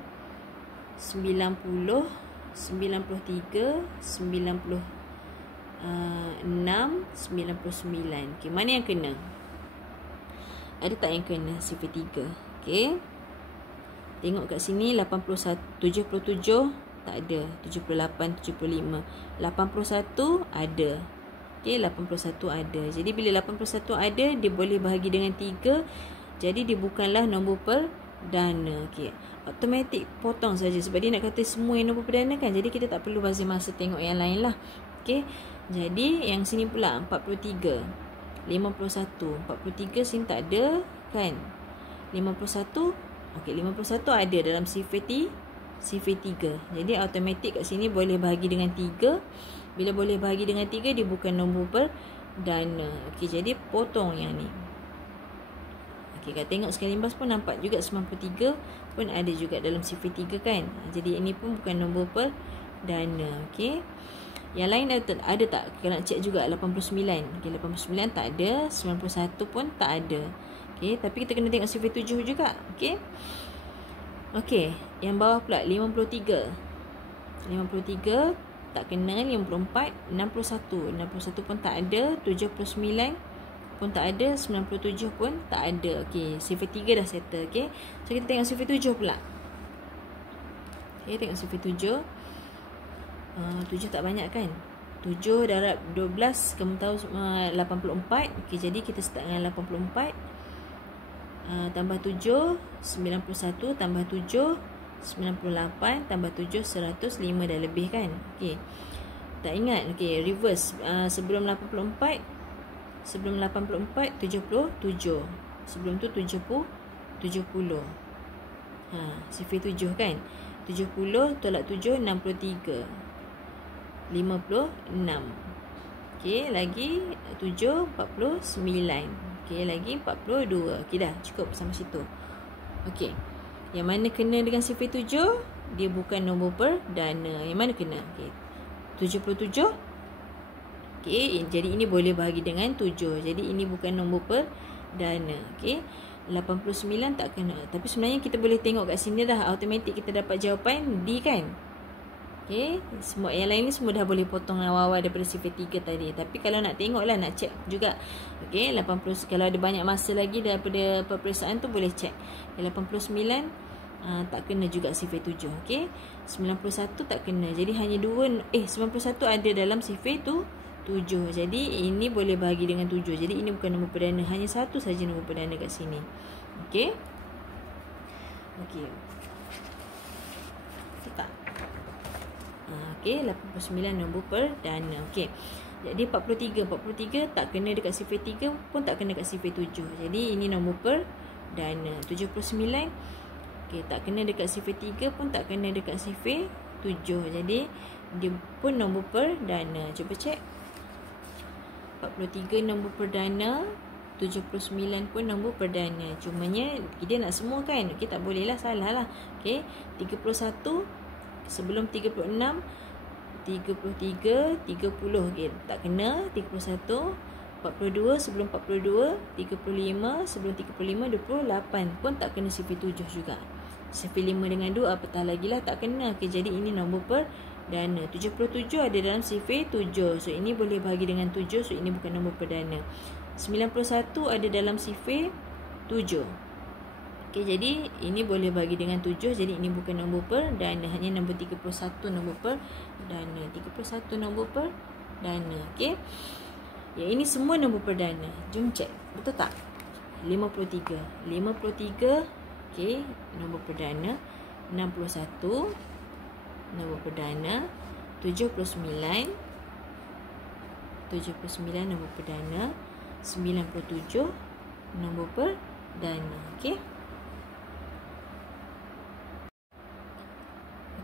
90, 93, 96, 99. Okey, mana yang kena? Ada tak yang kena sifir 3? Okey. Tengok kat sini 81, 77 tak ada, 78, 75. 81 ada. Okey, 81 ada. Jadi bila 81 ada, dia boleh bahagi dengan 3. Jadi dia bukanlah nombor perdana. Okey. Automatik potong saja sebab dia nak kata semua yang nombor perdana kan. Jadi kita tak perlu bazir masa tengok yang lain lah. Okey. Jadi yang sini pula 43, 51. 43 sini tak ada kan. 51. Okey, 51 ada dalam sifir 3. Jadi automatik kat sini boleh bahagi dengan 3. Bila boleh bahagi dengan 3, dia bukan nombor perdana. Okey, jadi potong yang ni. Okey, kalau tengok sekali limbas pun nampak juga 93 pun ada juga dalam sifir 3 kan. Jadi ini pun bukan nombor perdana. Okey. Yang lain ada tak? Kita nak check juga 89. Okey, 89 tak ada, 91 pun tak ada. Okey, tapi kita kena tengok sifir 7 juga. Okey. Okey, yang bawah pula 53. 53 tak kena, 54, 61. 61 pun tak ada, 79 pun tak ada, 97 pun tak ada. Okey, sifir 3 dah settle. Okey. So kita tengok sifir 7 pula. Okey, tengok sifir 7. 7 tak banyak kan? 7 darab 12, kamu tahu 84. Okey, jadi kita start dengan 84. Tambah 7, 91, tambah 7, 98, tambah 7, 105 dah lebih kan. Okey. Tak ingat. Okey, reverse. Sebelum 84, 77. Sebelum tu 70. Sifir 7 kan. 70 tolak 7, 63. 56. Okey, lagi 7, 49. Okey, lagi 42. Okey dah, cukup sampai situ. Okey. Yang mana kena dengan sifir 7? Dia bukan nombor perdana. Yang mana kena? Okey. 77. Okey, jadi ini boleh bahagi dengan 7. Jadi ini bukan nombor perdana. Okey. 89 tak kena. Tapi sebenarnya kita boleh tengok kat sini dah automatik kita dapat jawapan D kan. Okey, semua yang lain ni semua dah boleh potong awal-awal daripada sifir 3 tadi. Tapi kalau nak tengok lah, nak check juga. Okey, 80 kalau ada banyak masa lagi daripada peperiksaan tu boleh check. 89 tak kena juga sifir 7. Okey. 91 tak kena. Jadi hanya 91 ada dalam sifir tu 7. Jadi ini boleh bahagi dengan 7. Jadi ini bukan nombor perdana, hanya satu saja nombor perdana kat sini. Okey. Okey. Tak. Okey, 89 nombor perdana. Okey. Jadi 43 tak kena dekat sifir 3 pun tak kena dekat sifir 7. Jadi ini nombor perdana. 79 okey, tak kena dekat sifir 3 pun tak kena dekat sifir 7. Jadi dia pun nombor perdana. Cuba cek. 43 nombor perdana, 79 pun nombor perdana. Cumanya dia nak semua kan. Okey, tak boleh lah, salah lah. Okey, 31 sebelum 36, 33, 30. Okey, tak kena. 31, 42 sebelum 42, 35 sebelum 35, 28 pun tak kena sifir 7 juga. Sifir 5 dengan 2 apatah lagi lah tak kena. Okey, jadi ini nombor perdana. 77 ada dalam sifir 7. So ini boleh bahagi dengan 7. So ini bukan nombor perdana. 91 ada dalam sifir 7. Okey, jadi ini boleh bahagi dengan 7. Jadi ini bukan nombor perdana, hanya nombor 31 nombor perdana. 31 nombor perdana. Okey. Yang ini semua nombor perdana. Jom cek. Betul tak? 53. 53. Okey, nombor perdana. 61. Nombor perdana. 79. 79 nombor perdana. 97 nombor perdana. Okey.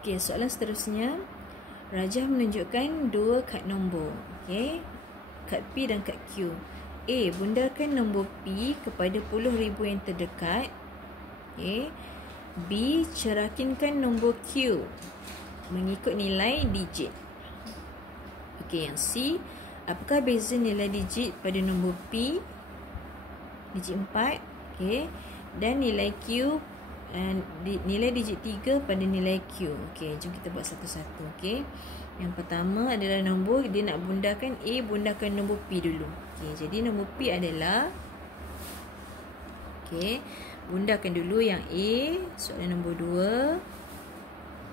Okey, soalan seterusnya. Rajah menunjukkan dua kad nombor. Okey. Kad P dan kad Q. A. Bundarkan nombor P kepada puluh ribu yang terdekat. Okay. B. Cerakinkan nombor Q mengikut nilai digit. Okey, yang C. Apakah beza nilai digit pada nombor P, digit 4, okey, dan nilai Q, nilai digit 3 pada nilai Q. Okey, jom kita buat satu-satu. Okey. Yang pertama adalah nombor, dia nak bundarkan A, bundarkan nombor P dulu. Okey, jadi nombor P adalah, okey, bundarkan dulu yang A, soalan nombor 2.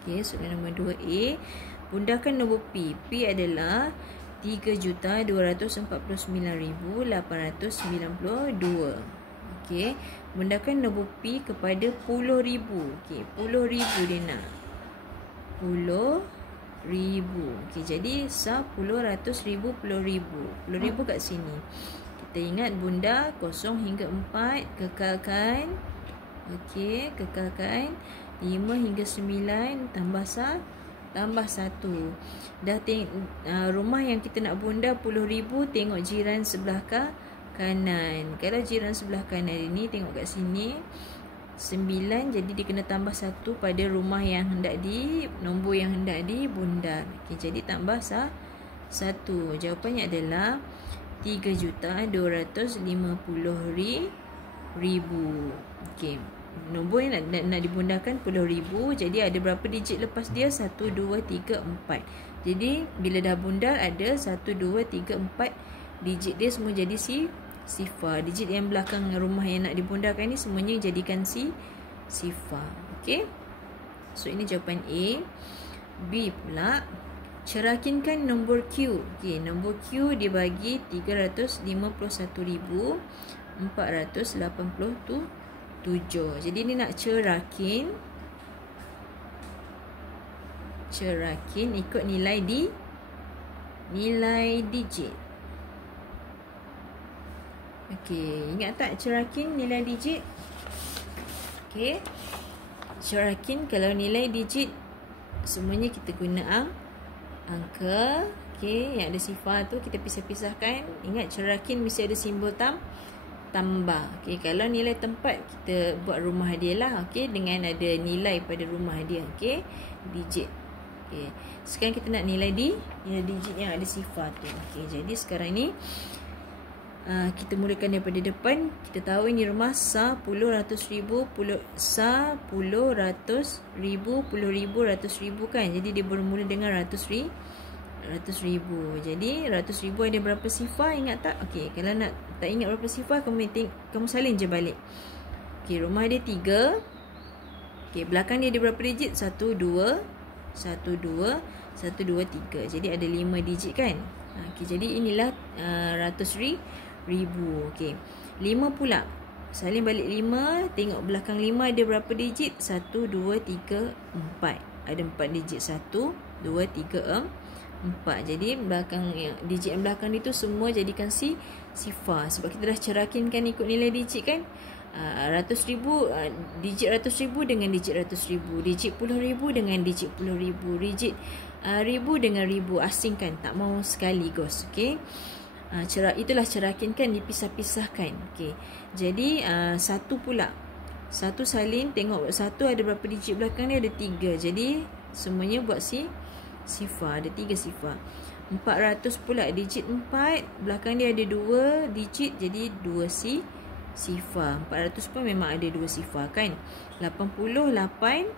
Okey, soalan nombor 2A, bundarkan nombor P. P adalah 3,249,892. Okey, bundarkan nombor P kepada 10,000. Okey, 10,000 dia nak. 10,000. Okey, jadi sah 10, ratus, ribu, 10,000. 10,000 kat sini. Kita ingat bundar 0 hingga 4, kekalkan. Okey, kekalkan 5 hingga 9 tambah tambah 1. Dah rumah yang kita nak bundar 10,000, tengok jiran sebelah kanan. Kalau jiran sebelah kanan ini, tengok kat sini 9, jadi dia kena tambah 1 pada rumah yang hendak nombor yang hendak dibundar. Okey, jadi tambah 1. Jawapannya adalah 3,250,000. Okey, nombor yang nak dibundarkan 10,000. Jadi ada berapa digit lepas dia? 1, 2, 3, 4. Jadi bila dah bundar ada 1, 2, 3, 4 digit dia semua jadi sifar. Digit yang belakang rumah yang nak dibundarkan ni semuanya jadikan sifar. Okey. So ini jawapan A. B pula, cerakinkan nombor Q. Okey, nombor Q dibagi 350,487. Jadi ni nak cerakin ikut nilai digit. Okey, ingat tak cerakin nilai digit? Okey. Cerakin kalau nilai digit semuanya kita guna angka. Okey, yang ada sifar tu kita pisah-pisahkan. Ingat cerakin mesti ada simbol tambah. Okey, kalau nilai tempat kita buat rumah dia lah. Okey, dengan ada nilai pada rumah dia. Okey, digit. Okey, sekarang kita nak nilai digit yang ada sifar tu. Okey, jadi sekarang ni kita mulakan daripada depan. Kita tahu ini rumah sah 10, ratus, ribu, sah 10, ratus, ribu, 10,000, ratus ribu kan. Jadi dia bermula dengan ratus ribu. Jadi ratus ribu ada berapa sifar, ingat tak? Okey, kalau nak tak ingat berapa sifar, kamu salin je balik. Okey, rumah dia 3. Okey, belakang dia ada berapa digit? 1, 2, 1, 2, 1, 2, 3. Jadi ada 5 digit kan? Okey, jadi inilah ratus ribu. Okey, 5 pula. Salin balik 5. Tengok belakang 5 ada berapa digit? 1, 2, 3, 4. Ada 4 digit. 1, 2, 3, 4. Jadi digit yang belakang itu semua jadikan sifar. Sebab kita dah cerakinkan ikut nilai digit kan. Ratus ribu, digit ratus ribu dengan digit ratus ribu. Digit 10,000 dengan digit 10,000. Digit ribu dengan ribu. Asingkan, tak mau sekaligus. Okey. Itulah cerakinkan, dipisah-pisahkan. Okey. Jadi satu pula. Satu salin, tengok satu ada berapa digit belakang dia? Ada 3. Jadi semuanya buat sifar. Ada 3 sifar. 400 pula, digit 4, belakang dia ada 2 digit, jadi 2 sifar. 400 pun memang ada 2 sifar kan. 88,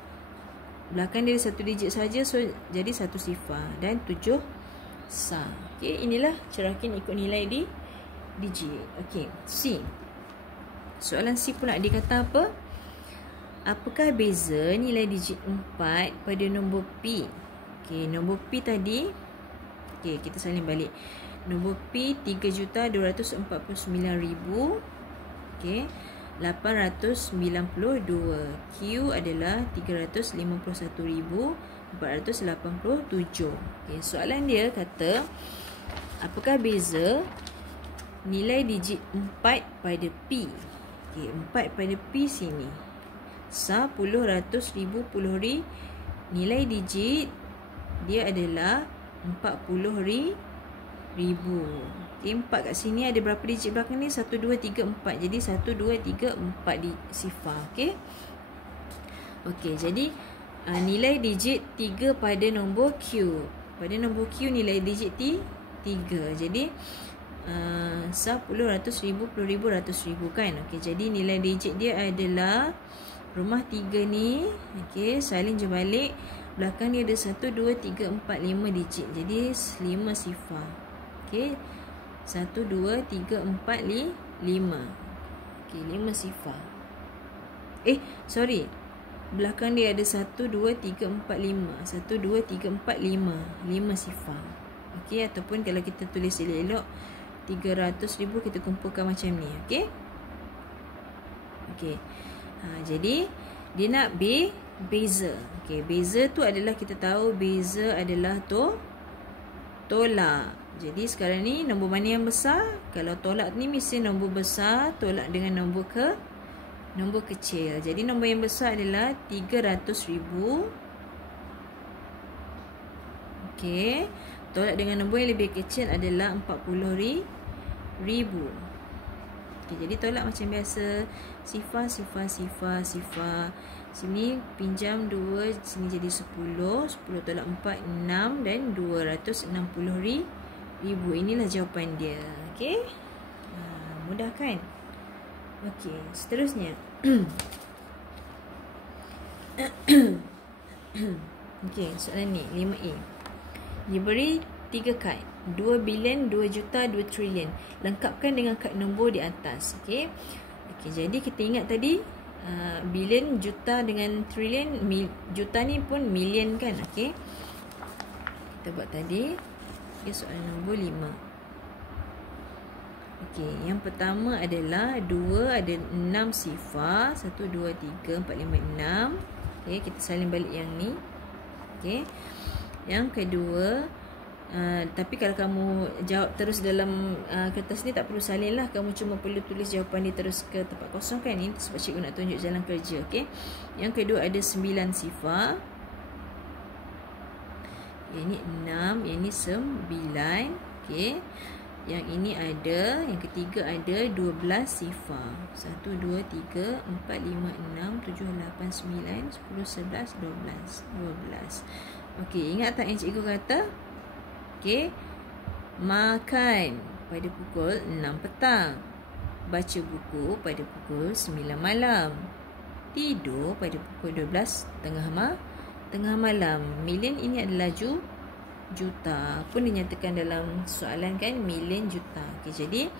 belakang dia 1 digit saja, so jadi 1 sifar. Dan 7 sah. Okey, inilah cerakin ikut nilai digit. Okey, C. Soalan C pula, dia kata apa? Apakah beza nilai digit 4 pada nombor P? Okey, nombor P tadi. Okey, kita salin balik. Nombor P 3,249,000. Okey. 892. Q adalah 351,487. Okey, soalan dia kata apakah beza nilai digit 4 pada P? Okey, 4 pada P sini. Sah, puluh, ratus, ribu, puluh ri. Nilai digit dia adalah 40,000. Okay, 4 kat sini ada berapa digit belakang ni? 1, 2, 3, 4. Jadi 1, 2, 3, 4 di sifar. Okay. Okay, jadi nilai digit 3 pada nombor Q. Pada nombor Q nilai digit 3. Jadi 10, 100, 1000, 10,000, 100,000 kan. Okay, jadi nilai digit dia adalah rumah 3 ni. Okay, salin je balik. Belakang ni ada 1, 2, 3, 4, 5 digit. Jadi 5 sifar. Okay, 1, 2, 3, 4, 5. Okay, 5 sifar. Sorry. Belakang dia ada 1, 2, 3, 4, 5. 1, 2, 3, 4, 5. 5 sifar. Okay, ataupun kalau kita tulis elok-elok 300,000 kita kumpulkan macam ni. Okay. Okay. Jadi dia nak beza. Okay, beza tu adalah kita tahu beza adalah tolak. Jadi sekarang ni nombor mana yang besar? Kalau tolak ni mesti nombor besar tolak dengan nombor kecil. Jadi nombor yang besar adalah 300,000. Okey. Tolak dengan nombor yang lebih kecil adalah 40,000. Okey, jadi tolak macam biasa. Sifar. Sini pinjam 2, sini jadi 10. 10 tolak 4, 6 dan 260,000. Inilah jawapan dia. Okey. Mudah kan? Okey, seterusnya. Okey, soalan ni 5A. Diberi 3 kad. 2 bilion, 2 juta, 2 trilion. Lengkapkan dengan kad nombor di atas. Okey. Okey, jadi kita ingat tadi bilion, juta dengan trilion. Juta ni pun million kan. Okey. Kita buat tadi. Okay, soalan nombor 5. Okey, yang pertama adalah 2 ada 6 sifar. 1, 2, 3, 4, 5, 6. Okey, kita salin balik yang ni. Okey. Yang kedua, tapi kalau kamu jawab terus dalam kertas ni tak perlu salin lah. Kamu cuma perlu tulis jawapan ni terus ke tempat kosong kan. Ini sebab cikgu nak tunjuk jalan kerja. Okey. Yang kedua ada 9 sifar. Yang ni 6, yang ni 9. Okey. Yang ini ada, yang ketiga ada 12 sifar. 1, 2, 3, 4, 5, 6, 7, 8, 9, 10, 11, 12. Okey, ingat tak yang cikgu kata? Okey. Makan pada pukul 6 petang. Baca buku pada pukul 9 malam. Tidur pada pukul 12 tengah malam. Million ini adalah juta. Pun dinyatakan dalam soalan kan, million, juta. Okey, jadi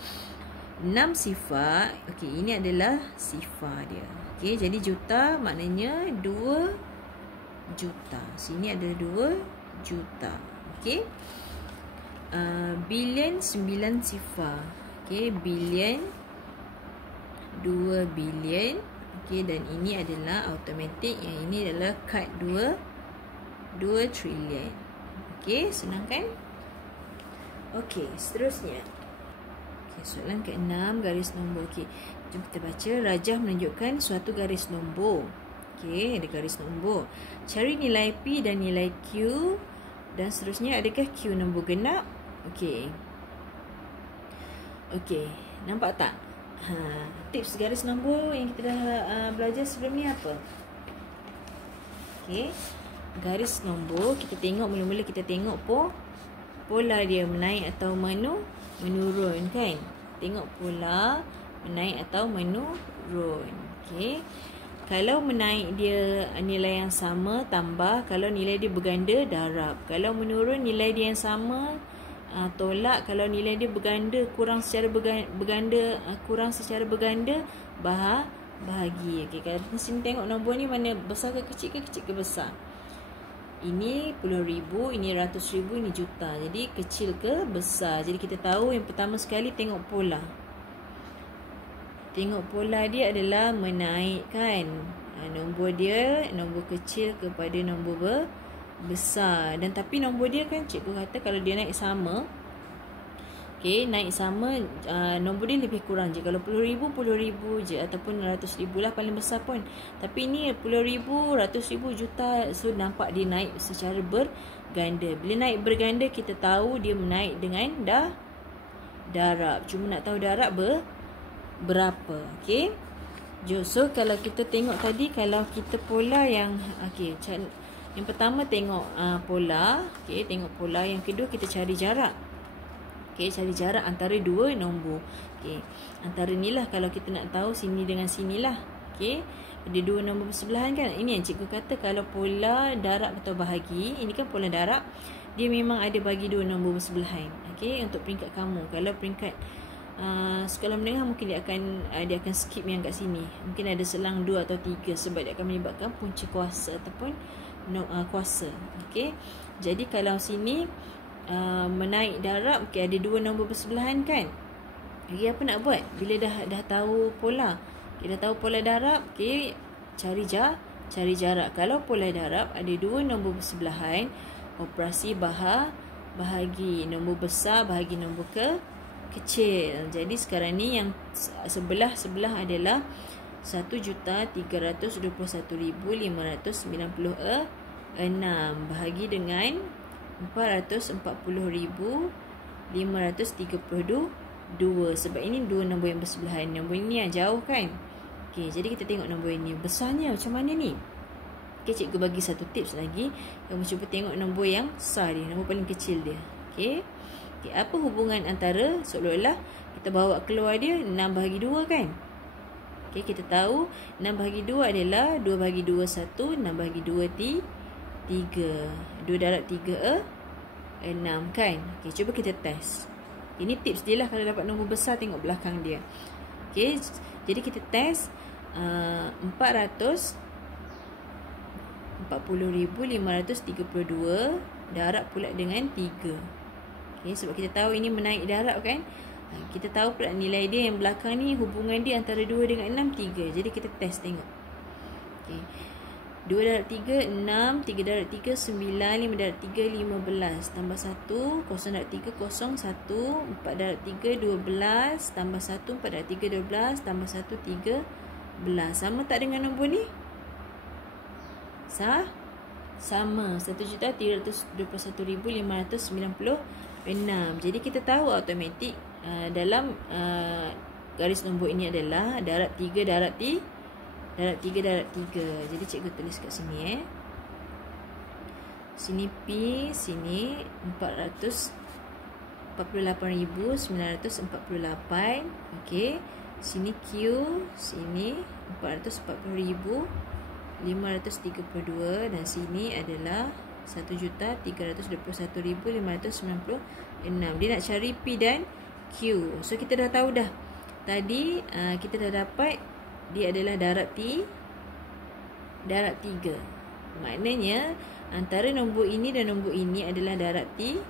6 sifar. Okey, ini adalah sifar dia. Okey, jadi juta maknanya 2 juta. Sini ada 2 juta. Okey. Bilion 9 sifar. Okey, bilion 2 bilion. Okey, dan ini adalah automatik. Yang ini adalah kad 2 trilion. Okey, senang kan? Okey, seterusnya. Okey, soalan ke-6, garis nombor. Okey, jom kita baca. Rajah menunjukkan suatu garis nombor. Okey, ada garis nombor. Cari nilai P dan nilai Q dan seterusnya. Adakah Q nombor genap? Okey. Okey, nampak tak? Tips garis nombor yang kita dah belajar sebelum ni apa? Okey. Garis nombor kita tengok, mula-mula kita tengok pola dia menaik atau menurun kan. Tengok pola menaik atau menurun. Okey. Kalau menaik dia nilai yang sama, tambah. Kalau nilai dia berganda, darab. Kalau menurun nilai dia yang sama, tolak. Kalau nilai dia berganda, kurang secara berganda, bahagi. Okey, kalau sini tengok nombor ni mana besar ke kecil ke besar. Ini puluh ribu, ini ratus ribu, ini juta. Jadi kecil ke besar. Jadi kita tahu yang pertama sekali tengok pola. Tengok pola dia adalah menaikkan nombor dia, nombor kecil kepada nombor besar. Dan tapi nombor dia kan cikgu kata kalau dia naik sama, naik sama, nombor dia lebih kurang je. Kalau 10,000 je, ataupun 100,000 lah paling besar pun. Tapi ini 10,000, 100,000, juta. So nampak dia naik secara berganda. Bila naik berganda, kita tahu dia menaik dengan darab. Cuma nak tahu darab berapa. So kalau kita tengok tadi, kalau kita pola yang yang pertama tengok pola. Tengok pola. Yang kedua kita cari jarak. Cari jarak antara dua nombor. Antara ni lah kalau kita nak tahu sini dengan sini lah. Ada dua nombor bersebelahan kan. Ini yang cikgu kata kalau pola darab atau bahagi. Ini kan pola darab. Dia memang ada bagi dua nombor bersebelahan. Untuk peringkat kamu. Kalau peringkat sekolah menengah mungkin dia akan skip yang kat sini. Mungkin ada selang 2 atau 3 sebab dia akan melibatkan punca kuasa ataupun kuasa. Jadi kalau sini menaik darab, ada dua nombor bersebelahan kan. Apa nak buat? Bila dah tahu pola, kita dah tahu pola darab, cari jarak. Kalau pola darab ada dua nombor bersebelahan, operasi bahagi nombor besar bahagi nombor kecil. Jadi sekarang ni yang sebelah adalah 1,321,596 bahagi dengan 440,532. Sebab ini dua nombor yang bersebelahan. Nombor ini yang jauh kan. Jadi kita tengok nombor ini. Besarnya macam mana ni? Cikgu bagi satu tips lagi. Kamu cuba tengok nombor yang besar dia. Nombor paling kecil dia. Apa hubungan antara, seolah-olah kita bawa keluar dia 6 bahagi 2 kan. Kita tahu 6 bahagi 2 adalah 2 bahagi 2 1, 6 bahagi 2 3. 2 darab 3 6 kan. Cuba kita test. Ini tips dia lah. Kalau dapat nombor besar, tengok belakang dia. Jadi kita test 440,532 darab pula dengan 3. Sebab kita tahu ini menaik darab kan. Kita tahu pula nilai dia yang belakang ni, hubungan dia antara 2 dengan 6 3. Jadi kita test tengok. 2 darab 3 6, 3 darab 3 9, 5 darab 3 15, tambah 1 0 darab 3 0 1, 4 darab 3 12, tambah 1 4 darab 3 12, tambah 1 13. Sama tak dengan nombor ni? Sama. 1,321,596. Jadi kita tahu automatik dalam garis nombor ini adalah darab 3 darab 3. Jadi cikgu tulis kat sini Sini P, sini 448,948. Sini Q, sini 440,532 dan sini adalah 1,321,596. Dia nak cari P dan Q. So kita dah tahu dah. Tadi kita dah dapat dia adalah darab 3. Maknanya antara nombor ini dan nombor ini adalah darab 3.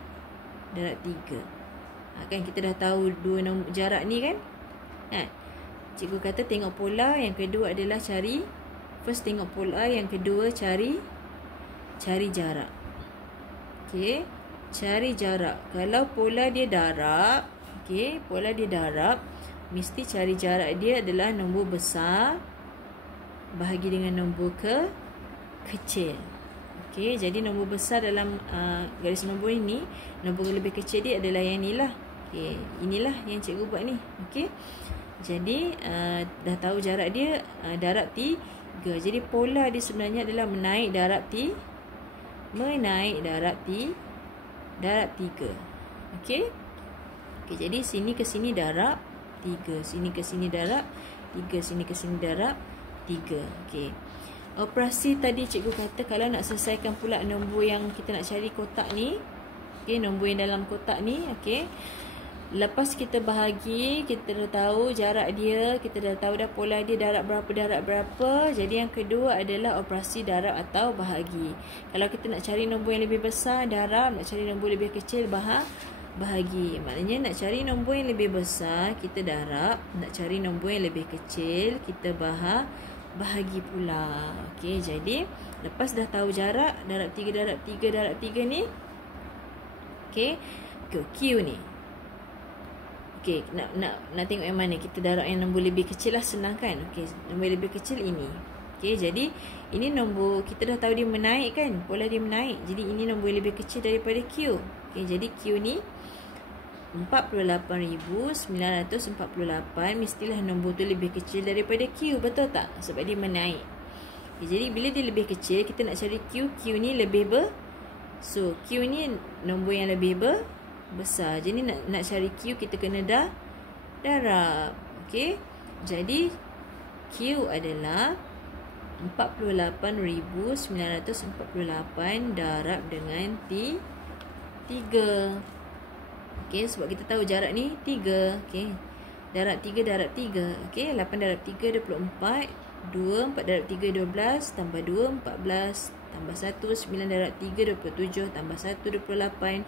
Kan kita dah tahu dua nombor jarak ni kan. Cikgu kata tengok pola, yang kedua adalah cari. First tengok pola, yang kedua cari jarak. Cari jarak. Kalau pola dia darab, mesti cari jarak dia adalah nombor besar bahagi dengan nombor kecil. Jadi nombor besar dalam garis nombor ini, nombor lebih kecil dia adalah yang ni lah. Inilah yang cikgu buat ni. Jadi dah tahu jarak dia darab 3. Jadi pola dia sebenarnya adalah menaik darab 3. Jadi sini ke sini darab 3, sini ke sini darab 3, sini ke sini darab 3. Operasi tadi cikgu kata kalau nak selesaikan pula nombor yang kita nak cari kotak ni, nombor yang dalam kotak ni, Lepas kita bahagi, kita dah tahu jarak dia, kita dah tahu dah pola dia darab berapa. Jadi yang kedua adalah operasi darab atau bahagi. Kalau kita nak cari nombor yang lebih besar, darab. Nak cari nombor lebih kecil, bahagi. Maknanya nak cari nombor yang lebih besar, kita darab. Nak cari nombor yang lebih kecil, kita bahagi pula. Okey, jadi lepas dah tahu jarak, darab 3 ni. Okey, Q ni. Okey, nak tengok yang mana? Kita darab yang nombor lebih kecil lah, senang kan? Okey, nombor lebih kecil ini. Okey, jadi ini nombor, kita dah tahu dia menaik kan? Pola dia menaik. Jadi ini nombor lebih kecil daripada Q. Okey, jadi Q ni 48,948. Mestilah nombor tu lebih kecil daripada Q, betul tak? Sebab dia menaik. Okay, jadi bila dia lebih kecil, kita nak cari Q. Q ni lebih so Q ni nombor yang lebih besar. Jadi nak cari Q, kita kena darab. Okey. Jadi Q adalah 48,948 darab dengan 3. Okey, sebab kita tahu jarak ni 3. Okey. Darab 3 darab 3. Okey, 8 darab 3 24. 2 4 darab 3 12 tambah 2 14 tambah 1 9 darab 3 27 tambah 1 28.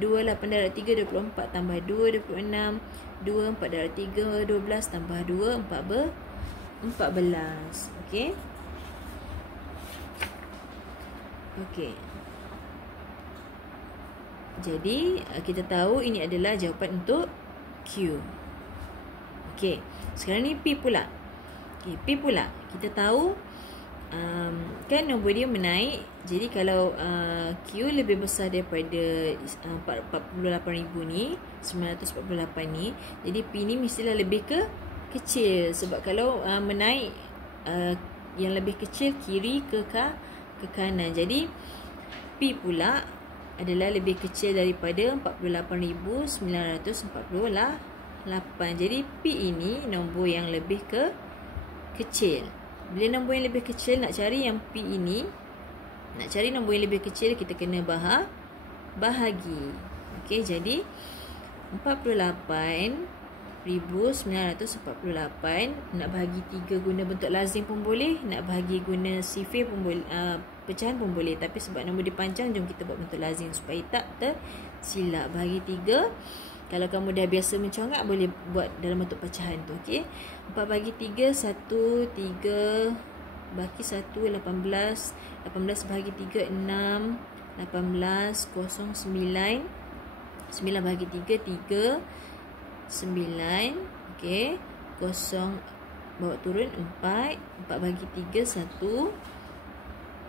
2 8 darab 3 24 tambah 2 26. 2 4 darab 3 12 tambah 2 14. Okey. Okey. Jadi kita tahu ini adalah jawapan untuk Q. Okey. Sekarang ni P pula. Okey, P pula. Kita tahu kan nombor dia menaik. Jadi kalau Q lebih besar daripada 48,000 ni, 948 ni, jadi P ni mestilah lebih kecil. Sebab kalau menaik yang lebih kecil kiri ke kanan. Jadi P pula adalah lebih kecil daripada 48,948. Jadi P ini nombor yang lebih kecil. Bila nombor yang lebih kecil, nak cari yang P ini, nak cari nombor yang lebih kecil, kita kena bahagi. Okey, jadi 48,948 nak bahagi 3 guna bentuk lazim pun boleh, nak bahagi guna sifir pun boleh, pecahan pun boleh. Tapi sebab nombor dia panjang, jom kita buat bentuk lazim supaya tak tersilap. Bahagi 3. Kalau kamu dah biasa mencongak, boleh buat dalam bentuk pecahan tu. Okey. 4 bagi 3 1 3 bagi 1 18. 18 bagi 3 6. 18 0 9. 9 bagi 3 3. 9. Okey. 0 bawa turun 4. 4 bagi 3 1.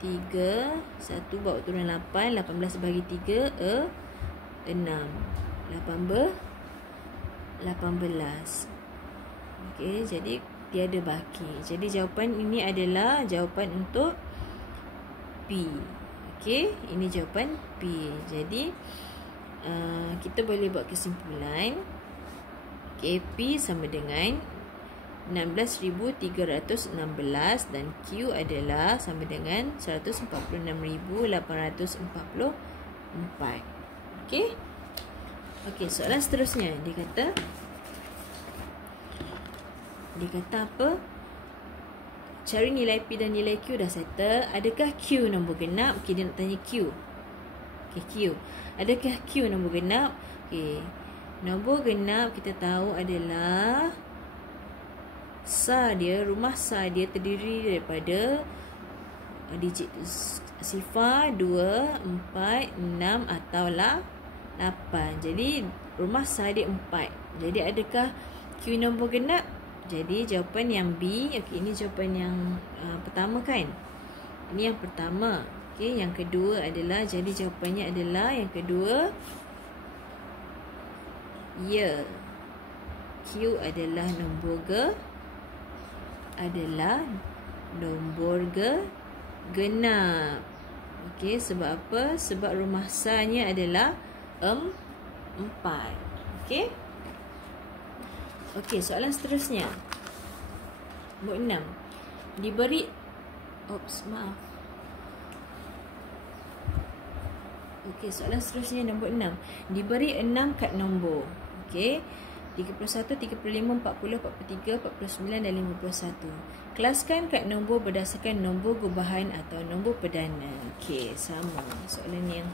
3. 1 bawa turun 8. 18 bagi 3 6. 18. Okey, jadi tiada baki. Jadi jawapan ini adalah jawapan untuk P. Okey, ini jawapan P. Jadi kita boleh buat kesimpulan. Okey, P sama dengan 16,316 dan Q adalah sama dengan 146,844. Okey. Okey, soalan seterusnya dia kata apa? Cari nilai P dan nilai Q dah settle. Adakah Q nombor genap? Okey, dia nak tanya Q. Okey, Q. Adakah Q nombor genap? Okey. Nombor genap kita tahu adalah rumah sah dia terdiri daripada digit sifar 2, 4, 6 atau 8. Jadi rumah sah dia 4. Jadi adakah Q nombor genap? Jadi jawapan yang B. Okey, ini jawapan yang pertama kan? Ini yang pertama. Okey, yang kedua adalah, jadi jawapannya adalah yang kedua. Ya. Q adalah nombor genap. Okey, sebab apa? Sebab rumah sahnya adalah 4. Okey. Okey, soalan seterusnya. Nombor 6. Diberi Okey, soalan seterusnya nombor 6. Diberi 6 kad nombor. Okey. 31, 35, 40, 43, 49 dan 51. Kelaskan kad nombor berdasarkan nombor gubahan atau nombor perdana. Okey, sama. Soalan yang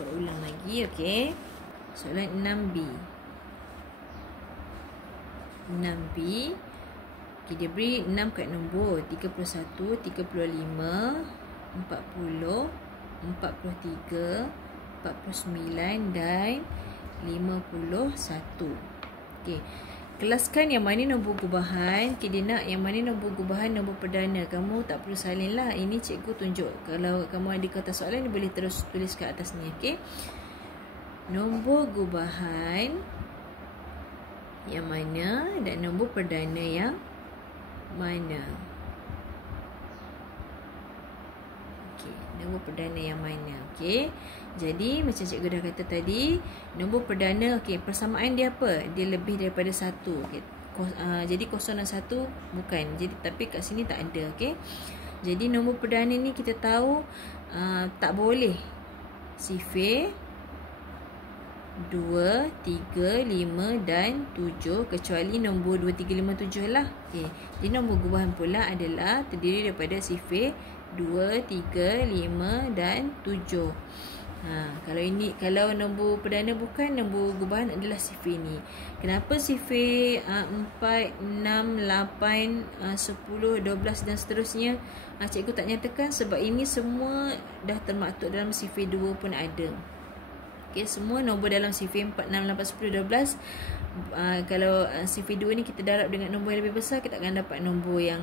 berulang lagi. Okey. Soalan 6B. 6B. Okay, dia beri 6 kad nombor 31, 35, 40, 43, 49 dan 51. Okey. Kelaskan yang mana nombor gubahan. Okay, dia nak yang mana nombor gubahan, nombor perdana. Kamu tak perlu salin lah. Ini cikgu tunjuk. Kalau kamu ada kata soalan, boleh terus tulis kat atas ni. Okey. Nombor gubahan yang mana dan nombor perdana yang mana. Okey, nombor perdana yang mana. Okey. Jadi macam cikgu dah kata tadi, nombor perdana, okey, persamaan dia apa? Dia lebih daripada 1. Okey. Jadi 0 dan 1 bukan. Jadi tapi kat sini tak ada. Okey. Jadi nombor perdana ni kita tahu tak boleh sifir 2, 3, 5 dan 7 kecuali nombor 2, 3, 5, 7 lah. Okey. Jadi nombor gubahan pula adalah terdiri daripada sifir 2, 3, 5 dan 7. Kalau nombor perdana bukan, nombor gubahan adalah sifir ni. Kenapa sifir 4, 6, 8, 10, 12 dan seterusnya cikgu tak nyatakan? Sebab ini semua dah termaktub dalam sifir 2 pun ada. Okay, semua nombor dalam sifir 4, 6, 8, 10, 12. Kalau sifir 2 ni kita darab dengan nombor yang lebih besar, kita akan dapat nombor yang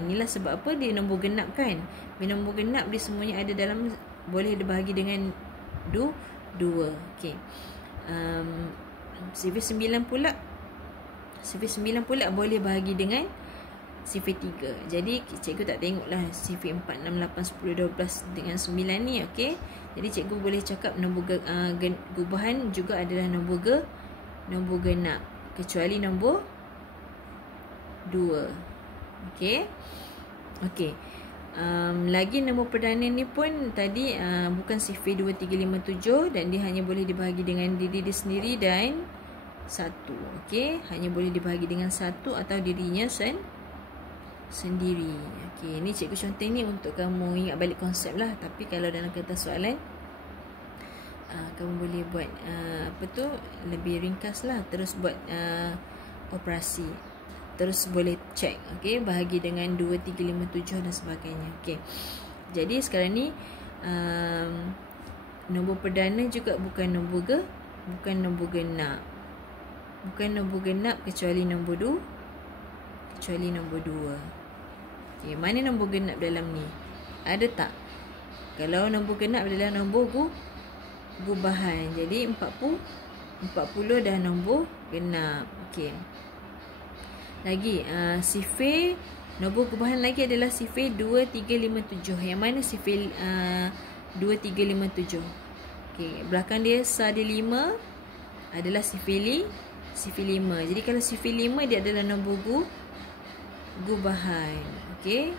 inilah sebab apa dia nombor genap kan. Bila nombor genap dia semuanya ada dalam, boleh dibahagi dengan 2. Okey. Sifir 9 pula. Sifir 9 pula boleh bahagi dengan sifir 3. Jadi cikgu tak tengoklah sifir 4, 6, 8, 10, 12 dengan 9 ni. Okey. Jadi cikgu boleh cakap nombor gubahan juga adalah nombor genap kecuali nombor 2. Okey. Okey. Lagi nombor perdana ni pun tadi bukan sifir 2, 3, 5, 7 dan dia hanya boleh dibahagi dengan diri dia sendiri dan 1. Okey, hanya boleh dibahagi dengan 1 atau dirinya sendiri. Okey, ni cikgu contoh ni untuk kamu ingat balik konsep lah. Tapi kalau dalam kertas soalan kamu boleh buat lebih ringkas lah. Terus buat operasi. Terus boleh check. Okey, bahagi dengan 2, 3, 5, 7 dan sebagainya. Okey. Jadi sekarang ni nombor perdana juga bukan nombor genap. Bukan nombor genap kecuali nombor 2. Okey, mana nombor genap dalam ni? Ada tak? Kalau nombor genap adalah nombor gubahan. Jadi 40 dah nombor genap. Okey. Lagi sifir nombor gubahan lagi adalah sifir 2, 3, 5, 7. Yang mana sifir 2, 3, 5, 7? Okey, belakang dia sar dia 5 adalah sifir 5. Jadi kalau sifir 5 dia adalah nombor gubahan. Okey.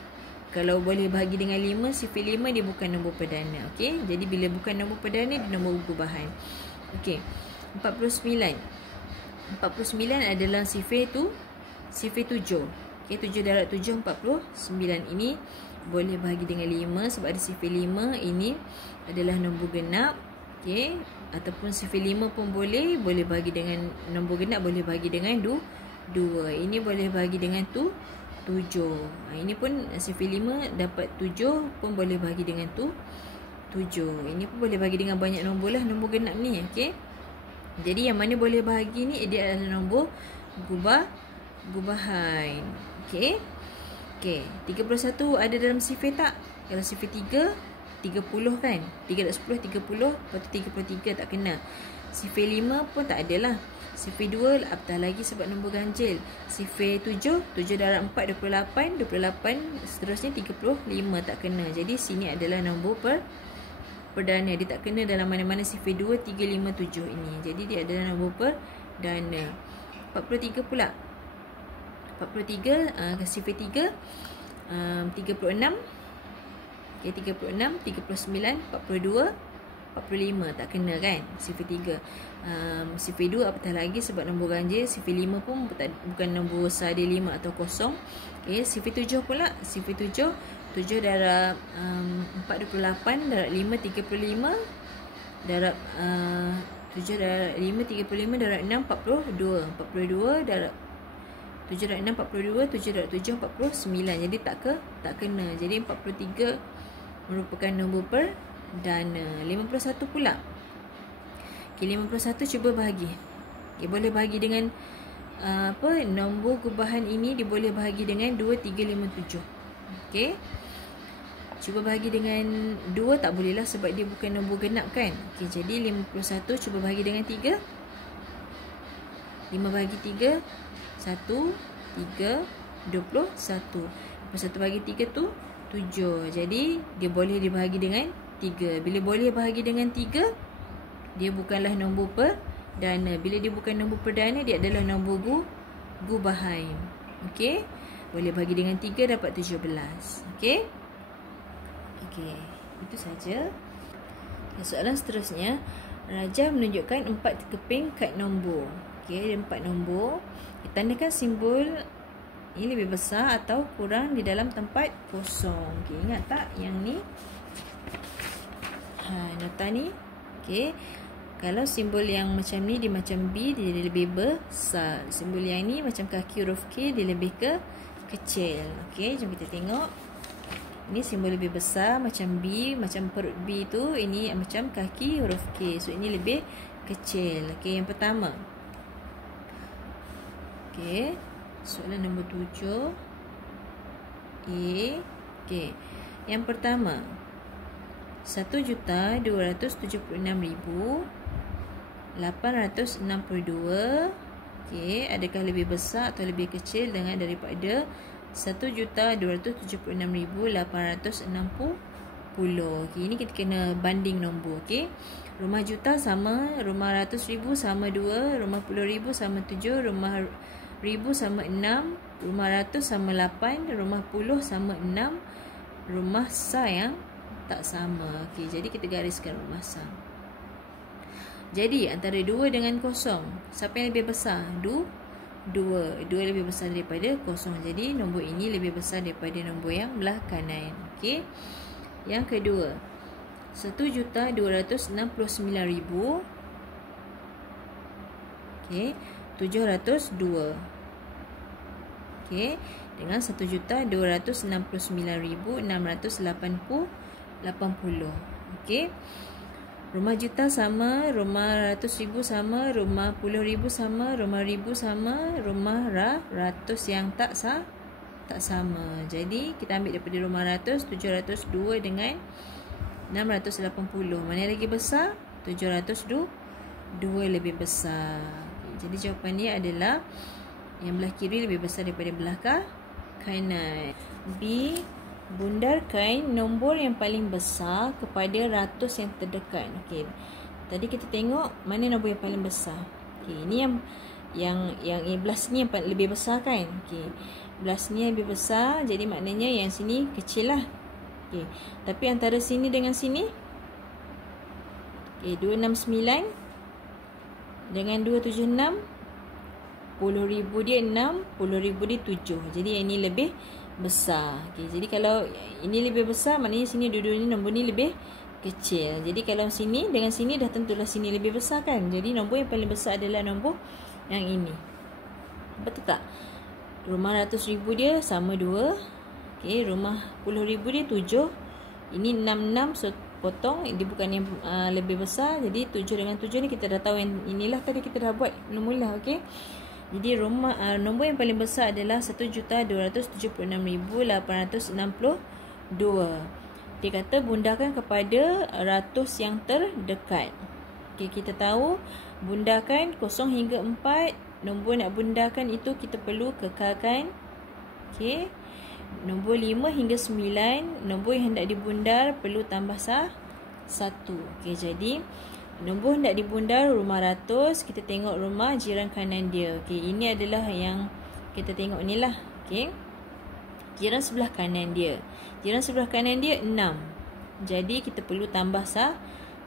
Kalau boleh bahagi dengan 5, sifir 5 dia bukan nombor perdana. Okey. Jadi bila bukan nombor perdana dia nombor gubahan. Okey. 49 adalah sifir 7. Okey, 7 darab 7 49. Ini boleh bahagi dengan 5 sebab ada sifir 5. Ini adalah nombor genap. Okey, ataupun sifir 5 pun boleh bahagi dengan nombor genap, boleh bahagi dengan 2. Ini boleh bahagi dengan 7. Ini pun sifir 5 dapat 7 pun boleh bahagi dengan 7. Ini pun boleh bahagi dengan banyak nombor lah, nombor genap ni. Okey. Jadi yang mana boleh bahagi ni dia adalah nombor gubahan. Okey. Okey, 31 ada dalam sifir tak? Kalau sifir 3, 30 kan? 3 darab 10, 30. Lepas tu 33 tak kena. Sifir 5 pun tak adalah. Sifir 2 apatah lagi sebab nombor ganjil. Sifir 7, 7 darab 4, 28. 28 seterusnya 35 tak kena. Jadi sini adalah nombor perdana. Dia tak kena dalam mana-mana sifir 2, 3, 5, 7 ini. Jadi dia adalah nombor perdana. 43 pula. 43 sifir 3 36. Okey, 36, 39, 42, 45, tak kena kan. Sifir 3. Sifir 2 apatah lagi sebab nombor ganjil. Sifir 5 pun bukan nombor besar dia 5 atau kosong. Okey, sifir 7 pula. Sifir 7, 7 darab 4 28, darab 5 35, darab 7 darab 5 35, darab 6 42. 42 darab 7 darab 6 42, 7 darab 7 49. Jadi tak kena. Jadi 43 merupakan nombor perdana. 51 pula. Okey, 51 cuba bahagi. Okey, boleh bahagi dengan nombor gubahan ini dia boleh bahagi dengan 2, 3, 5, 7. Okey. Cuba bahagi dengan 2 tak boleh lah sebab dia bukan nombor genap kan. Okey, jadi 51 cuba bahagi dengan 3. 5 bahagi 3, 1, 3, 21. 21 bahagi 3 tu 7. Jadi dia boleh dibahagi dengan 3. Bila boleh bahagi dengan 3, dia bukanlah nombor perdana. Bila dia bukan nombor perdana, dia adalah nombor gubahan. Okey. Boleh bahagi dengan 3 dapat 17. Okey. Okey, itu saja. Soalan seterusnya, Rajah menunjukkan 4 keping kad nombor. Okey, ada 4 nombor. Tandakan simbol ini lebih besar atau kurang di dalam tempat kosong. Okey, ingat tak yang ni? Nota ni. Okey. Kalau simbol yang macam ni dia macam B, dia lebih besar. Simbol yang ni macam kaki huruf K, dia lebih kecil. Okey, jom kita tengok. Ini simbol lebih besar macam B, macam perut B tu. Ini macam kaki huruf K. So ini lebih kecil. Okey, yang pertama. Okey, soalan nombor 7. Okey, yang pertama, 1,276,862. Okey, adakah lebih besar atau lebih kecil dengan daripada 1,276,860. Okey, ini kita kena banding nombor. Okey, rumah juta sama, rumah ratus ribu sama 2, rumah puluh ribu sama 7, rumah ribu sama 6, rumah ratus sama 8, rumah puluh sama 6, rumah sa yang tak sama. Okey, jadi kita gariskan rumah sa. Jadi antara 2 dengan kosong, siapa yang lebih besar? 2 lebih besar daripada kosong. Jadi nombor ini lebih besar daripada nombor yang belah kanan. Okey. Yang kedua, 1,269,000. Okey, 702. Okey, dengan 1,269,680. Okey. Rumah juta sama, rumah ratus ribu sama, rumah puluh ribu sama, rumah ribu sama, rumah ratus yang tak sama. Jadi kita ambil daripada rumah ratus, 702 dengan 680. Mana lagi besar? 702 lebih besar. Jadi jawapan dia adalah yang belah kiri lebih besar daripada belah kanan. B. Bundarkan nombor yang paling besar kepada ratus yang terdekat. Okey. Tadi kita tengok mana nombor yang paling besar. Okey, ini yang belah sini yang lebih besar kan? Okey. Belah sini lebih besar, jadi maknanya yang sini kecil lah. Okey. Tapi antara sini dengan sini, okey, 269 dengan 276, 10,000 dia 6, 10,000 dia 7. Jadi yang ini lebih besar. Okey, jadi kalau ini lebih besar, maknanya sini dua-dua ni nombor ni lebih kecil. Jadi kalau sini dengan sini dah tentulah sini lebih besar kan. Jadi nombor yang paling besar adalah nombor yang ini. Betul tak? Rumah ratus ribu dia sama 2. Okey, rumah 10,000 dia 7. Ini 66, so potong, dia bukan yang lebih besar. Jadi 7 dengan 7 ni kita dah tahu yang inilah tadi kita dah buat mula-mula. Okey. Jadi nombor yang paling besar adalah 1,276,862. Dia kata bundarkan kepada ratus yang terdekat. Okey, kita tahu bundarkan 0 hingga 4. Nombor nak bundarkan itu kita perlu kekalkan. Okey. Nombor 5 hingga 9, nombor yang hendak dibundar perlu tambah 1. Okey, jadi nombor hendak dibundar rumah ratus, kita tengok rumah jiran kanan dia. Okey, ini adalah yang kita tengok ni lah. Okey. Jiran sebelah kanan dia. Jiran sebelah kanan dia 6. Jadi kita perlu tambah 1.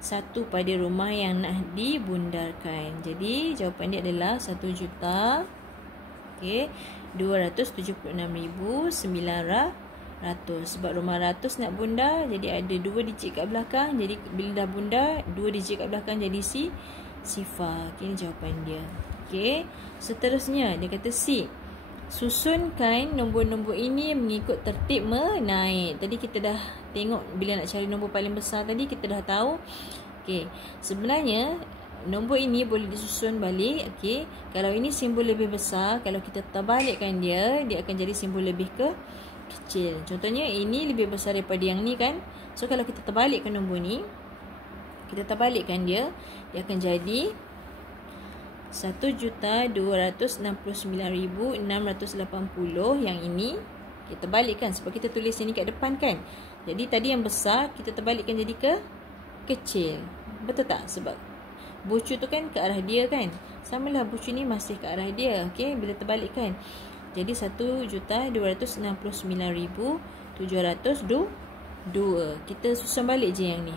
satu pada rumah yang nak dibundarkan. Jadi jawapan dia adalah 1 juta 276,900. Sebab rumah ratus nak bundar, jadi ada 2 digit kat belakang. Jadi bila dah bundar 2 digit kat belakang jadi sifar. Ini jawapan dia. Seterusnya dia kata C. Susunkan nombor-nombor ini mengikut tertib menaik. Tadi kita dah tengok bila nak cari nombor paling besar tadi, kita dah tahu. Sebenarnya nombor ini boleh disusun balik. Kalau ini simbol lebih besar, kalau kita terbalikkan dia akan jadi simbol lebih kecil. Contohnya ini lebih besar daripada yang ni kan. So kalau kita terbalikkan nombor ni, kita terbalikkan dia akan jadi 1,269,680. Yang ini kita balikkan sebab kita tulis ini kat depan kan. Jadi tadi yang besar kita terbalikkan jadi kecil. Betul tak? Sebab bucu tu kan ke arah dia kan. Samalah bucu ni masih ke arah dia. Bila terbalikkan jadi 1,269,702. Kita susun balik je yang ni.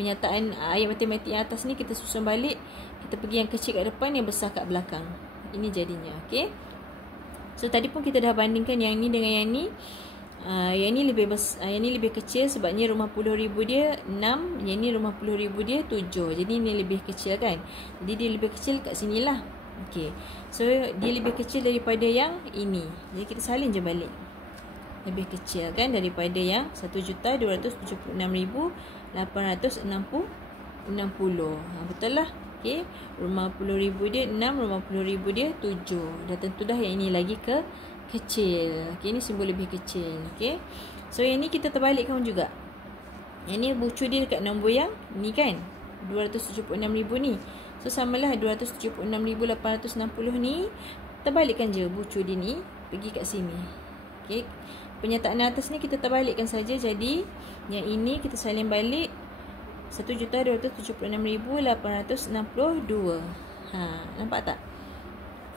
Penyataan ayat matematik yang atas ni kita susun balik. Kita pergi yang kecil kat depan, yang besar kat belakang. Ini jadinya. So tadi pun kita dah bandingkan yang ni dengan yang ni. Yang ni lebih besar, yang ni lebih kecil sebabnya rumah puluh ribu dia 6, yang ni rumah puluh ribu dia 7. Jadi ni lebih kecil kan. Jadi dia lebih kecil kat sinilah. So dia lebih kecil daripada yang ini. Jadi kita salin je balik. Lebih kecil kan daripada yang 1,276,860. Betul lah. Rumah puluh ribu dia 6, rumah puluh ribu dia 7. Dah tentu dah yang ini lagi kecil. Ini simbol lebih kecil. So yang ni kita terbalikkan juga. Yang ni bucu dia dekat nombor yang ni kan, 276,000 ni. So samalah 276,860 ni. Terbalikkan je bucu dia ni, pergi kat sini. Penyataan atas ni kita terbalikkan saja. Jadi yang ini kita salin balik 1,276,862. Nampak tak?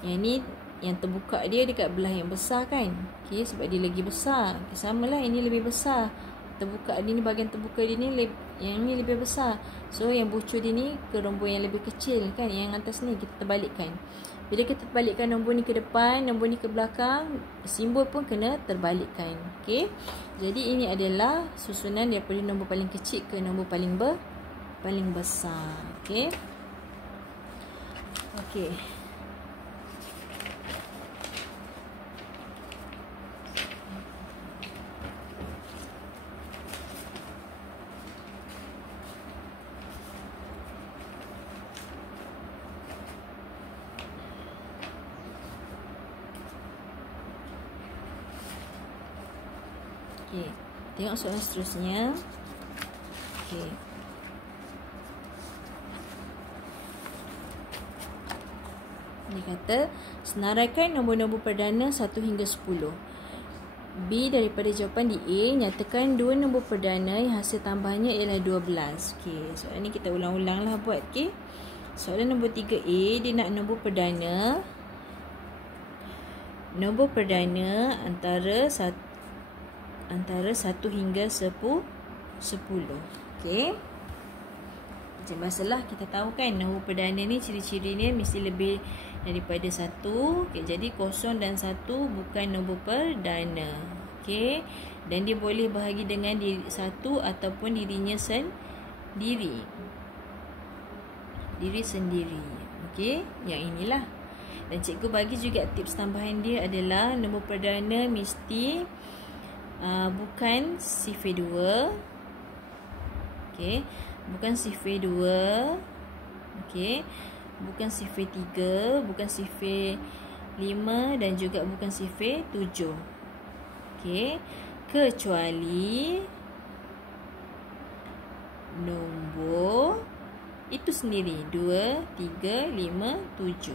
Yang ni yang terbuka dia dekat belah yang besar kan. Sebab dia lagi besar. Samalah ini lebih besar. Terbuka dia ni, bahagian terbuka dia ni, yang ni lebih besar. So yang bucu dia ni ke nombor yang lebih kecil kan. Yang atas ni kita terbalikkan. Bila kita terbalikkan nombor ni ke depan, nombor ni ke belakang, simbol pun kena terbalikkan. Jadi ini adalah susunan daripada nombor paling kecil ke nombor paling besar. Tengok soalan seterusnya. Dia kata senaraikan nombor-nombor perdana 1 hingga 10. B daripada jawapan di A, nyatakan dua nombor perdana yang hasil tambahannya ialah 12. Soalan ni kita ulang-ulang lah buat. Soalan nombor 3A, dia nak nombor perdana. Nombor perdana antara 1 hingga 10. Macam biasalah kita tahu kan nombor perdana ni ciri-cirinya mesti lebih daripada 1. Jadi 0 dan 1 bukan nombor perdana. Dan dia boleh bahagi dengan diri 1 ataupun dirinya sendiri. Diri sendiri. Yang inilah. Dan cikgu bagi juga tips tambahan dia adalah nombor perdana mesti bukan sifir 2. Bukan sifir 2. Bukan sifir 3, bukan sifir 5 dan juga bukan sifir 7. Kecuali nombor itu sendiri 2, 3, 5, 7.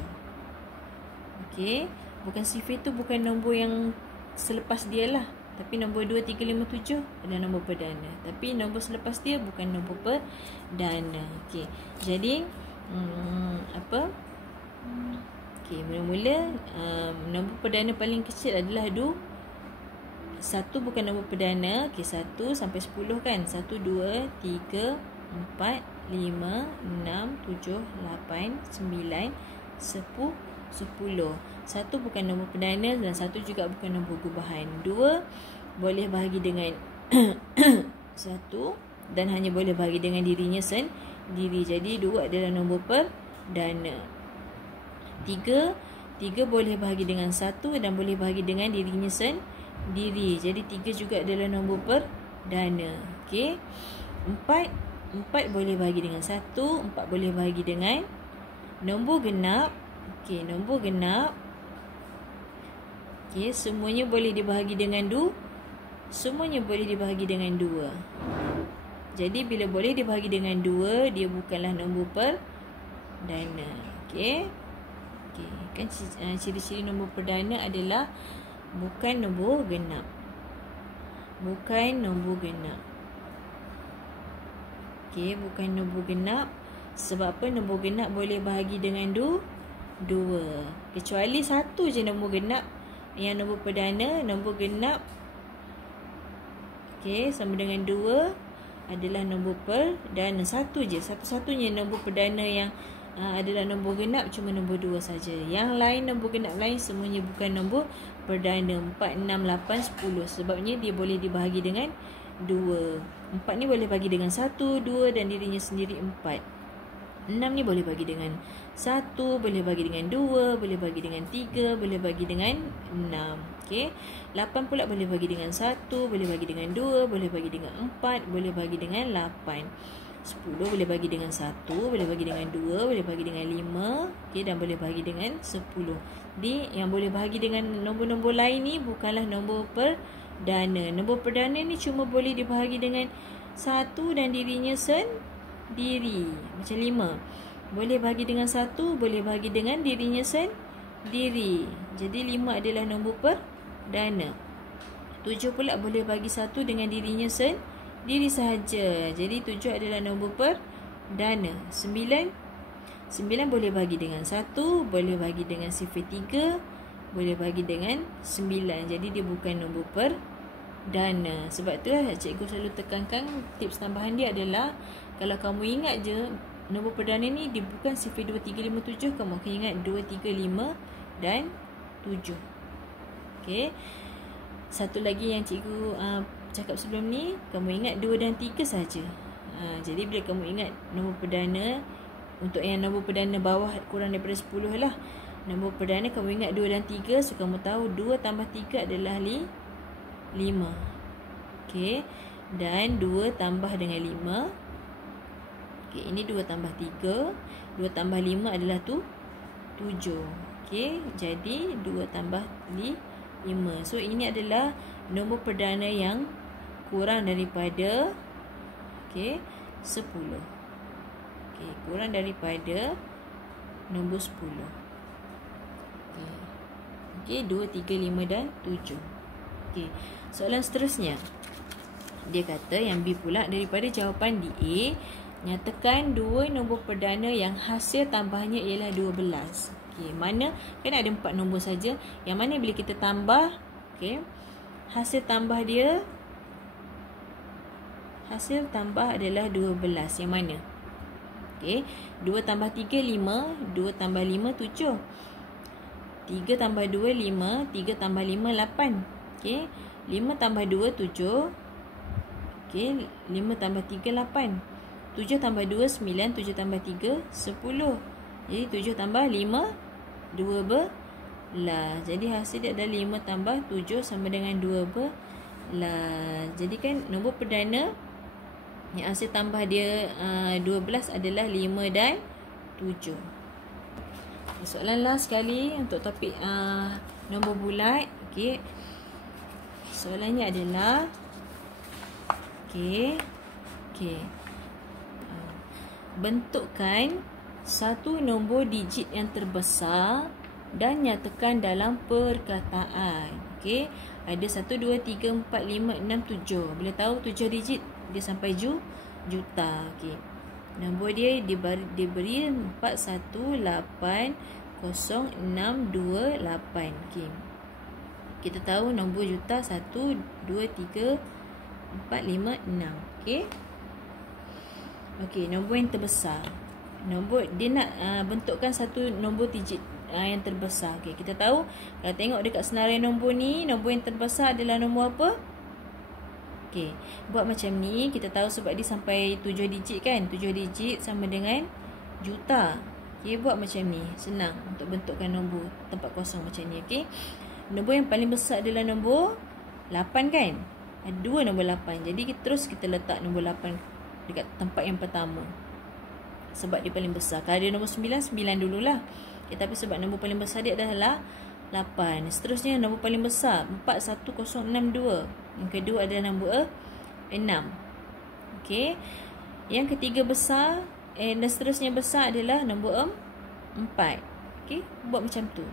Bukan sifir tu bukan nombor yang selepas dia lah. Tapi nombor 2, 3, 5, 7 adalah nombor perdana. Tapi nombor selepas dia bukan nombor perdana. Jadi mula-mula nombor perdana paling kecil adalah 1 bukan nombor perdana. 1 sampai 10 kan. 1, 2, 3, 4, 5, 6, 7, 8, 9, 10. 1 bukan nombor perdana dan 1 juga bukan nombor gubahan. 2 boleh bahagi dengan 1 dan hanya boleh bahagi dengan dirinya sendiri. Jadi 2 adalah nombor perdana. 3 boleh bahagi dengan 1 dan boleh bahagi dengan dirinya sendiri. Jadi 3 juga adalah nombor perdana. Okey. 4 boleh bahagi dengan 1, 4 boleh bahagi dengan nombor genap. Okey, nombor genap. Okey, semuanya boleh dibahagi dengan 2. Semuanya boleh dibahagi dengan 2. Jadi bila boleh dibahagi dengan 2, dia bukanlah nombor perdana. Okey. Okey, kan ciri-ciri nombor perdana adalah bukan nombor genap. Bukan nombor genap. Okey, bukan nombor genap. Sebab apa? Nombor genap boleh bahagi dengan 2. Kecuali 1 je nombor genap. Yang nombor perdana, nombor genap. Okey, sama dengan 2 adalah nombor perdana. 1 je. Satu-satunya nombor perdana yang adalah nombor genap cuma nombor 2 saja. Yang lain, nombor genap lain semuanya bukan nombor perdana. 4, 6, 8, 10. Sebabnya dia boleh dibahagi dengan 2. 4 ni boleh bagi dengan 1, 2 dan dirinya sendiri 4. 6 ni boleh bagi dengan 1, boleh bagi dengan 2, boleh bagi dengan 3, boleh bagi dengan 6. Okey. 8 pula boleh bagi dengan 1, boleh bagi dengan 2, boleh bagi dengan 4, boleh bagi dengan 8. 10 boleh bagi dengan 1, boleh bagi dengan 2, boleh bagi dengan 5, okey, dan boleh bagi dengan 10. Jadi yang boleh bahagi dengan nombor-nombor lain ni bukanlah nombor perdana. Nombor perdana ni cuma boleh dibahagi dengan 1 dan dirinya sendiri. Macam 5. Boleh bahagi dengan 1, boleh bahagi dengan dirinya sendiri. Jadi 5 adalah nombor perdana. 7 pula boleh bagi 1 dengan dirinya sendiri sahaja. Jadi 7 adalah nombor perdana. 9 boleh bagi dengan 1, boleh bagi dengan sifar 3, boleh bagi dengan 9. Jadi dia bukan nombor perdana. Sebab tu lah cikgu selalu tekankan tips tambahan dia adalah kalau kamu ingat je nombor perdana ni dia bukan sifar 2, 3, 5, 7, kamu akan ingat 2, 3, 5 dan 7. Okey. Satu lagi yang cikgu cakap sebelum ni, kamu ingat 2 dan 3 saja. Jadi bila kamu ingat nombor perdana, untuk yang nombor perdana bawah kurang daripada 10 lah. Nombor perdana kamu ingat 2 dan 3, so kamu tahu 2 tambah 3 adalah 5. Okey. Dan 2 tambah dengan 5. Okey, ini 2 tambah 3. 2 tambah 5 adalah 7. Okey, jadi 2 tambah 5. So ini adalah nombor perdana yang kurang daripada 10. Okey, kurang daripada nombor 10. Okey, 2, 3, 5 dan 7. Okey, soalan seterusnya. Dia kata yang B pula, daripada jawapan DA, nyatakan 2 nombor perdana yang hasil tambahnya ialah 12. Okey, mana kan ada 4 nombor saja. Yang mana bila kita tambah, okey, hasil tambah adalah 12. Yang mana? Okey, 2 tambah 3 5, 2 tambah 5 7. 3 tambah 2 5, 3 tambah 5 8. Okey, 5 tambah 2 7. Okey, 5 tambah 3 8. 7 tambah 2 9, 7 tambah 3 10. Jadi 7 tambah 5 12. Jadi hasil dia adalah 5 tambah 7 sama dengan 12. Jadi kan nombor perdana yang hasil tambah dia 12 adalah 5 dan 7. Soalan last sekali untuk topik nombor bulat. Okey. Soalannya adalah okey. Bentukkan satu nombor digit yang terbesar dan nyatakan dalam perkataan. Okey, ada 1 2 3 4 5 6 7. Bila tahu 7 digit dia sampai juta. Okey. Nombor dia diberi 418062 8. Okey. Kita tahu nombor juta 1 2 3 4 5 6. Okey. Okey, nombor yang terbesar. Nombor dia nak bentukkan satu nombor digit yang terbesar. Okey, kita tahu kalau tengok dekat senarai nombor ni, nombor yang terbesar adalah nombor apa? Okey, buat macam ni, kita tahu sebab dia sampai 7 digit kan? 7 digit sama dengan juta. Okey, buat macam ni. Senang untuk bentukkan nombor tempat kosong macam ni. Okey. Nombor yang paling besar adalah nombor 8 kan? Ada dua nombor 8. Jadi kita letak nombor 8 dekat tempat yang pertama. Sebab dia paling besar. Kalau dia nombor 9, 9 dululah. Okay, tapi sebab nombor paling besar dia adalah 8. Seterusnya nombor paling besar 41062. Yang kedua adalah nombor 6. Okey. Yang ketiga besar dan seterusnya besar adalah nombor 4. Okey, buat macam tu.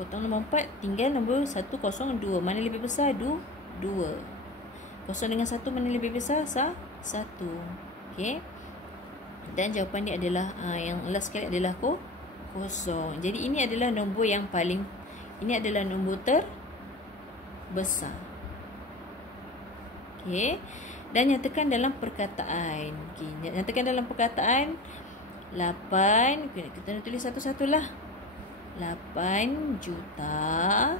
Potong nombor 4, tinggal nombor 102. Mana lebih besar? 2. 0 dengan 1 mana lebih besar? 1. Okey. Dan jawapan dia adalah yang last sekali adalah kosong. Jadi ini adalah nombor yang paling, ini adalah nombor terbesar. Okey. Dan nyatakan dalam perkataan. Okey, nyatakan dalam perkataan 8, kita nak tulis satu-satulah. 8 juta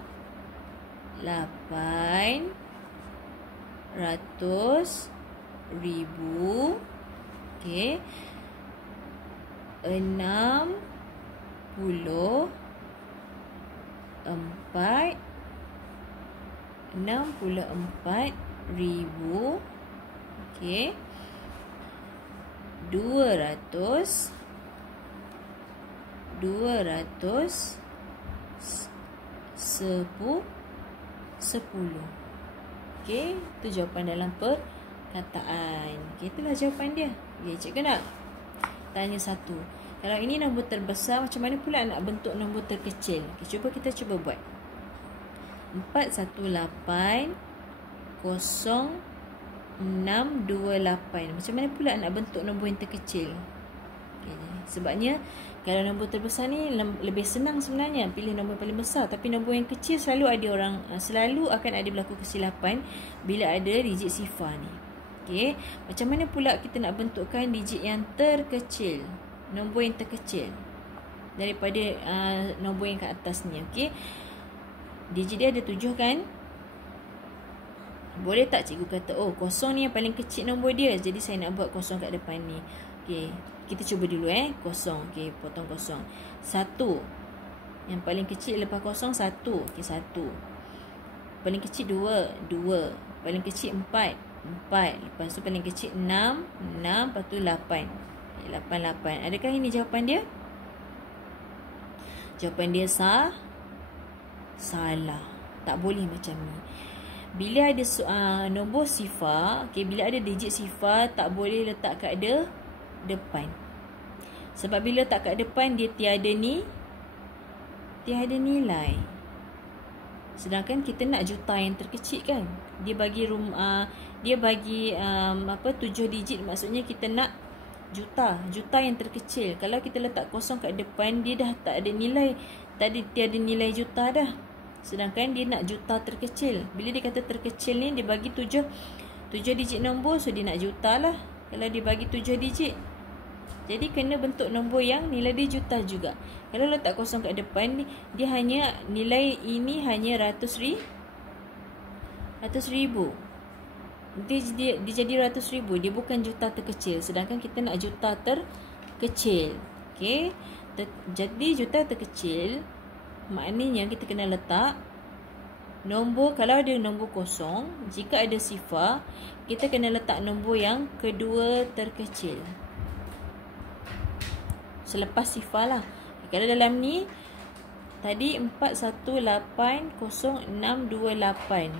800,000. Okey. 64,000. Okey. 210. Okey, itu jawapan dalam perkataan. Okey, itulah jawapan dia. Okey, cikgu nak tanya satu. Kalau ini nombor terbesar, macam mana pula nak bentuk nombor terkecil? Okey, kita cuba buat. 4180628. Macam mana pula nak bentuk nombor yang terkecil? Okay. Sebabnya kalau nombor terbesar ni lebih senang sebenarnya pilih nombor paling besar, tapi nombor yang kecil selalu akan ada berlaku kesilapan bila ada digit sifar ni. Okey, macam mana pula kita nak bentukkan digit yang terkecil, nombor yang terkecil daripada nombor yang kat atas ni? Okey, digit dia ada 7 kan? Boleh tak cikgu kata, oh kosong ni yang paling kecil nombor dia, jadi saya nak buat kosong kat depan ni. Okey, kita cuba dulu kosong. Okey, potong kosong. 1. Yang paling kecil lepas kosong 1. Okey, 1. Paling kecil 2. 2. Paling kecil 4. 4. Lepas tu paling kecil 6. 6. Lepas tu 8. Okey, 8. 8. Adakah ini jawapan dia? Jawapan dia salah. Tak boleh macam ni. Bila ada nombor sifar, okey, bila ada digit sifar, tak boleh letak kat depan. Sebab bila letak kat depan, dia tiada nilai. Sedangkan kita nak juta yang terkecil kan? Dia bagi 7 digit, maksudnya kita nak juta yang terkecil. Kalau kita letak kosong kat depan, dia dah tak ada nilai. Tiada nilai juta dah. Sedangkan dia nak juta terkecil. Bila dia kata terkecil ni, dia bagi 7 digit nombor, so dia nak juta lah. Kalau dia bagi 7 digit, jadi kena bentuk nombor yang nilai dia juta juga. Kalau letak kosong kat depan, dia hanya nilai ini hanya ratus ribu. Dia jadi ratus ribu. Dia bukan juta terkecil. Sedangkan kita nak juta terkecil. Okey. Jadi juta terkecil, maknanya kita kena letak nombor, kalau ada nombor kosong, jika ada sifar, kita kena letak nombor yang kedua terkecil selepas sifar lah. Kalau dalam ni tadi 4180628.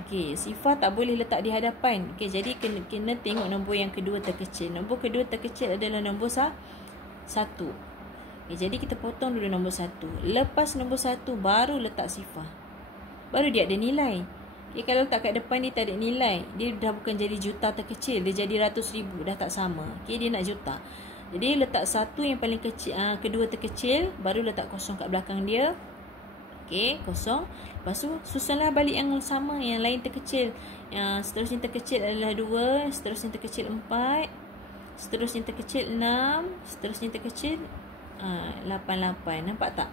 Okey, sifar tak boleh letak di hadapan. Okey, jadi kena tengok nombor yang kedua terkecil. Nombor kedua terkecil adalah nombor 1. Okay, jadi kita potong dulu nombor 1. Lepas nombor 1 baru letak sifar. Baru dia ada nilai. Okay, kalau letak kat depan ni tak ada nilai, dia dah bukan jadi juta terkecil, dia jadi ratus ribu, dah tak sama. Okay, dia nak juta. Jadi letak 1 yang paling kecil, kedua terkecil, baru letak kosong kat belakang dia. Okay, kosong. Lepas tu susunlah balik yang sama, yang lain terkecil. Yang seterusnya terkecil adalah 2, seterusnya terkecil 4. seterusnya terkecil 6, seterusnya terkecil 88. Nampak tak?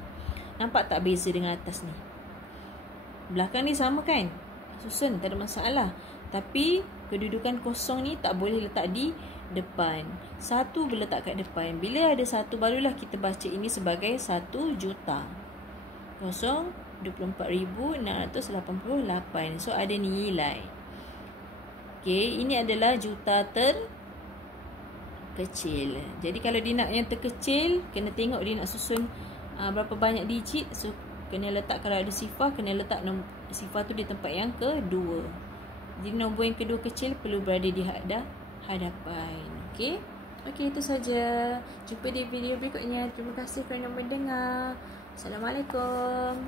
Nampak tak beza dengan atas ni? Belakang ni sama kan? Susun, tak ada masalah. Tapi kedudukan kosong ni tak boleh letak di depan. 1 boleh letak kat depan. Bila ada 1, barulah kita baca ini sebagai 1 juta. 24,688. So ada nilai. Okey, ini adalah juta terkecil. Jadi kalau dia nak yang terkecil, kena tengok dia nak susun berapa banyak digit. So kena letak, kalau ada sifar, kena letak sifar tu di tempat yang kedua. Jadi nombor yang kedua kecil perlu berada di hadapan. Okey. Okey, itu saja. Jumpa di video berikutnya. Terima kasih kerana mendengar. Assalamualaikum.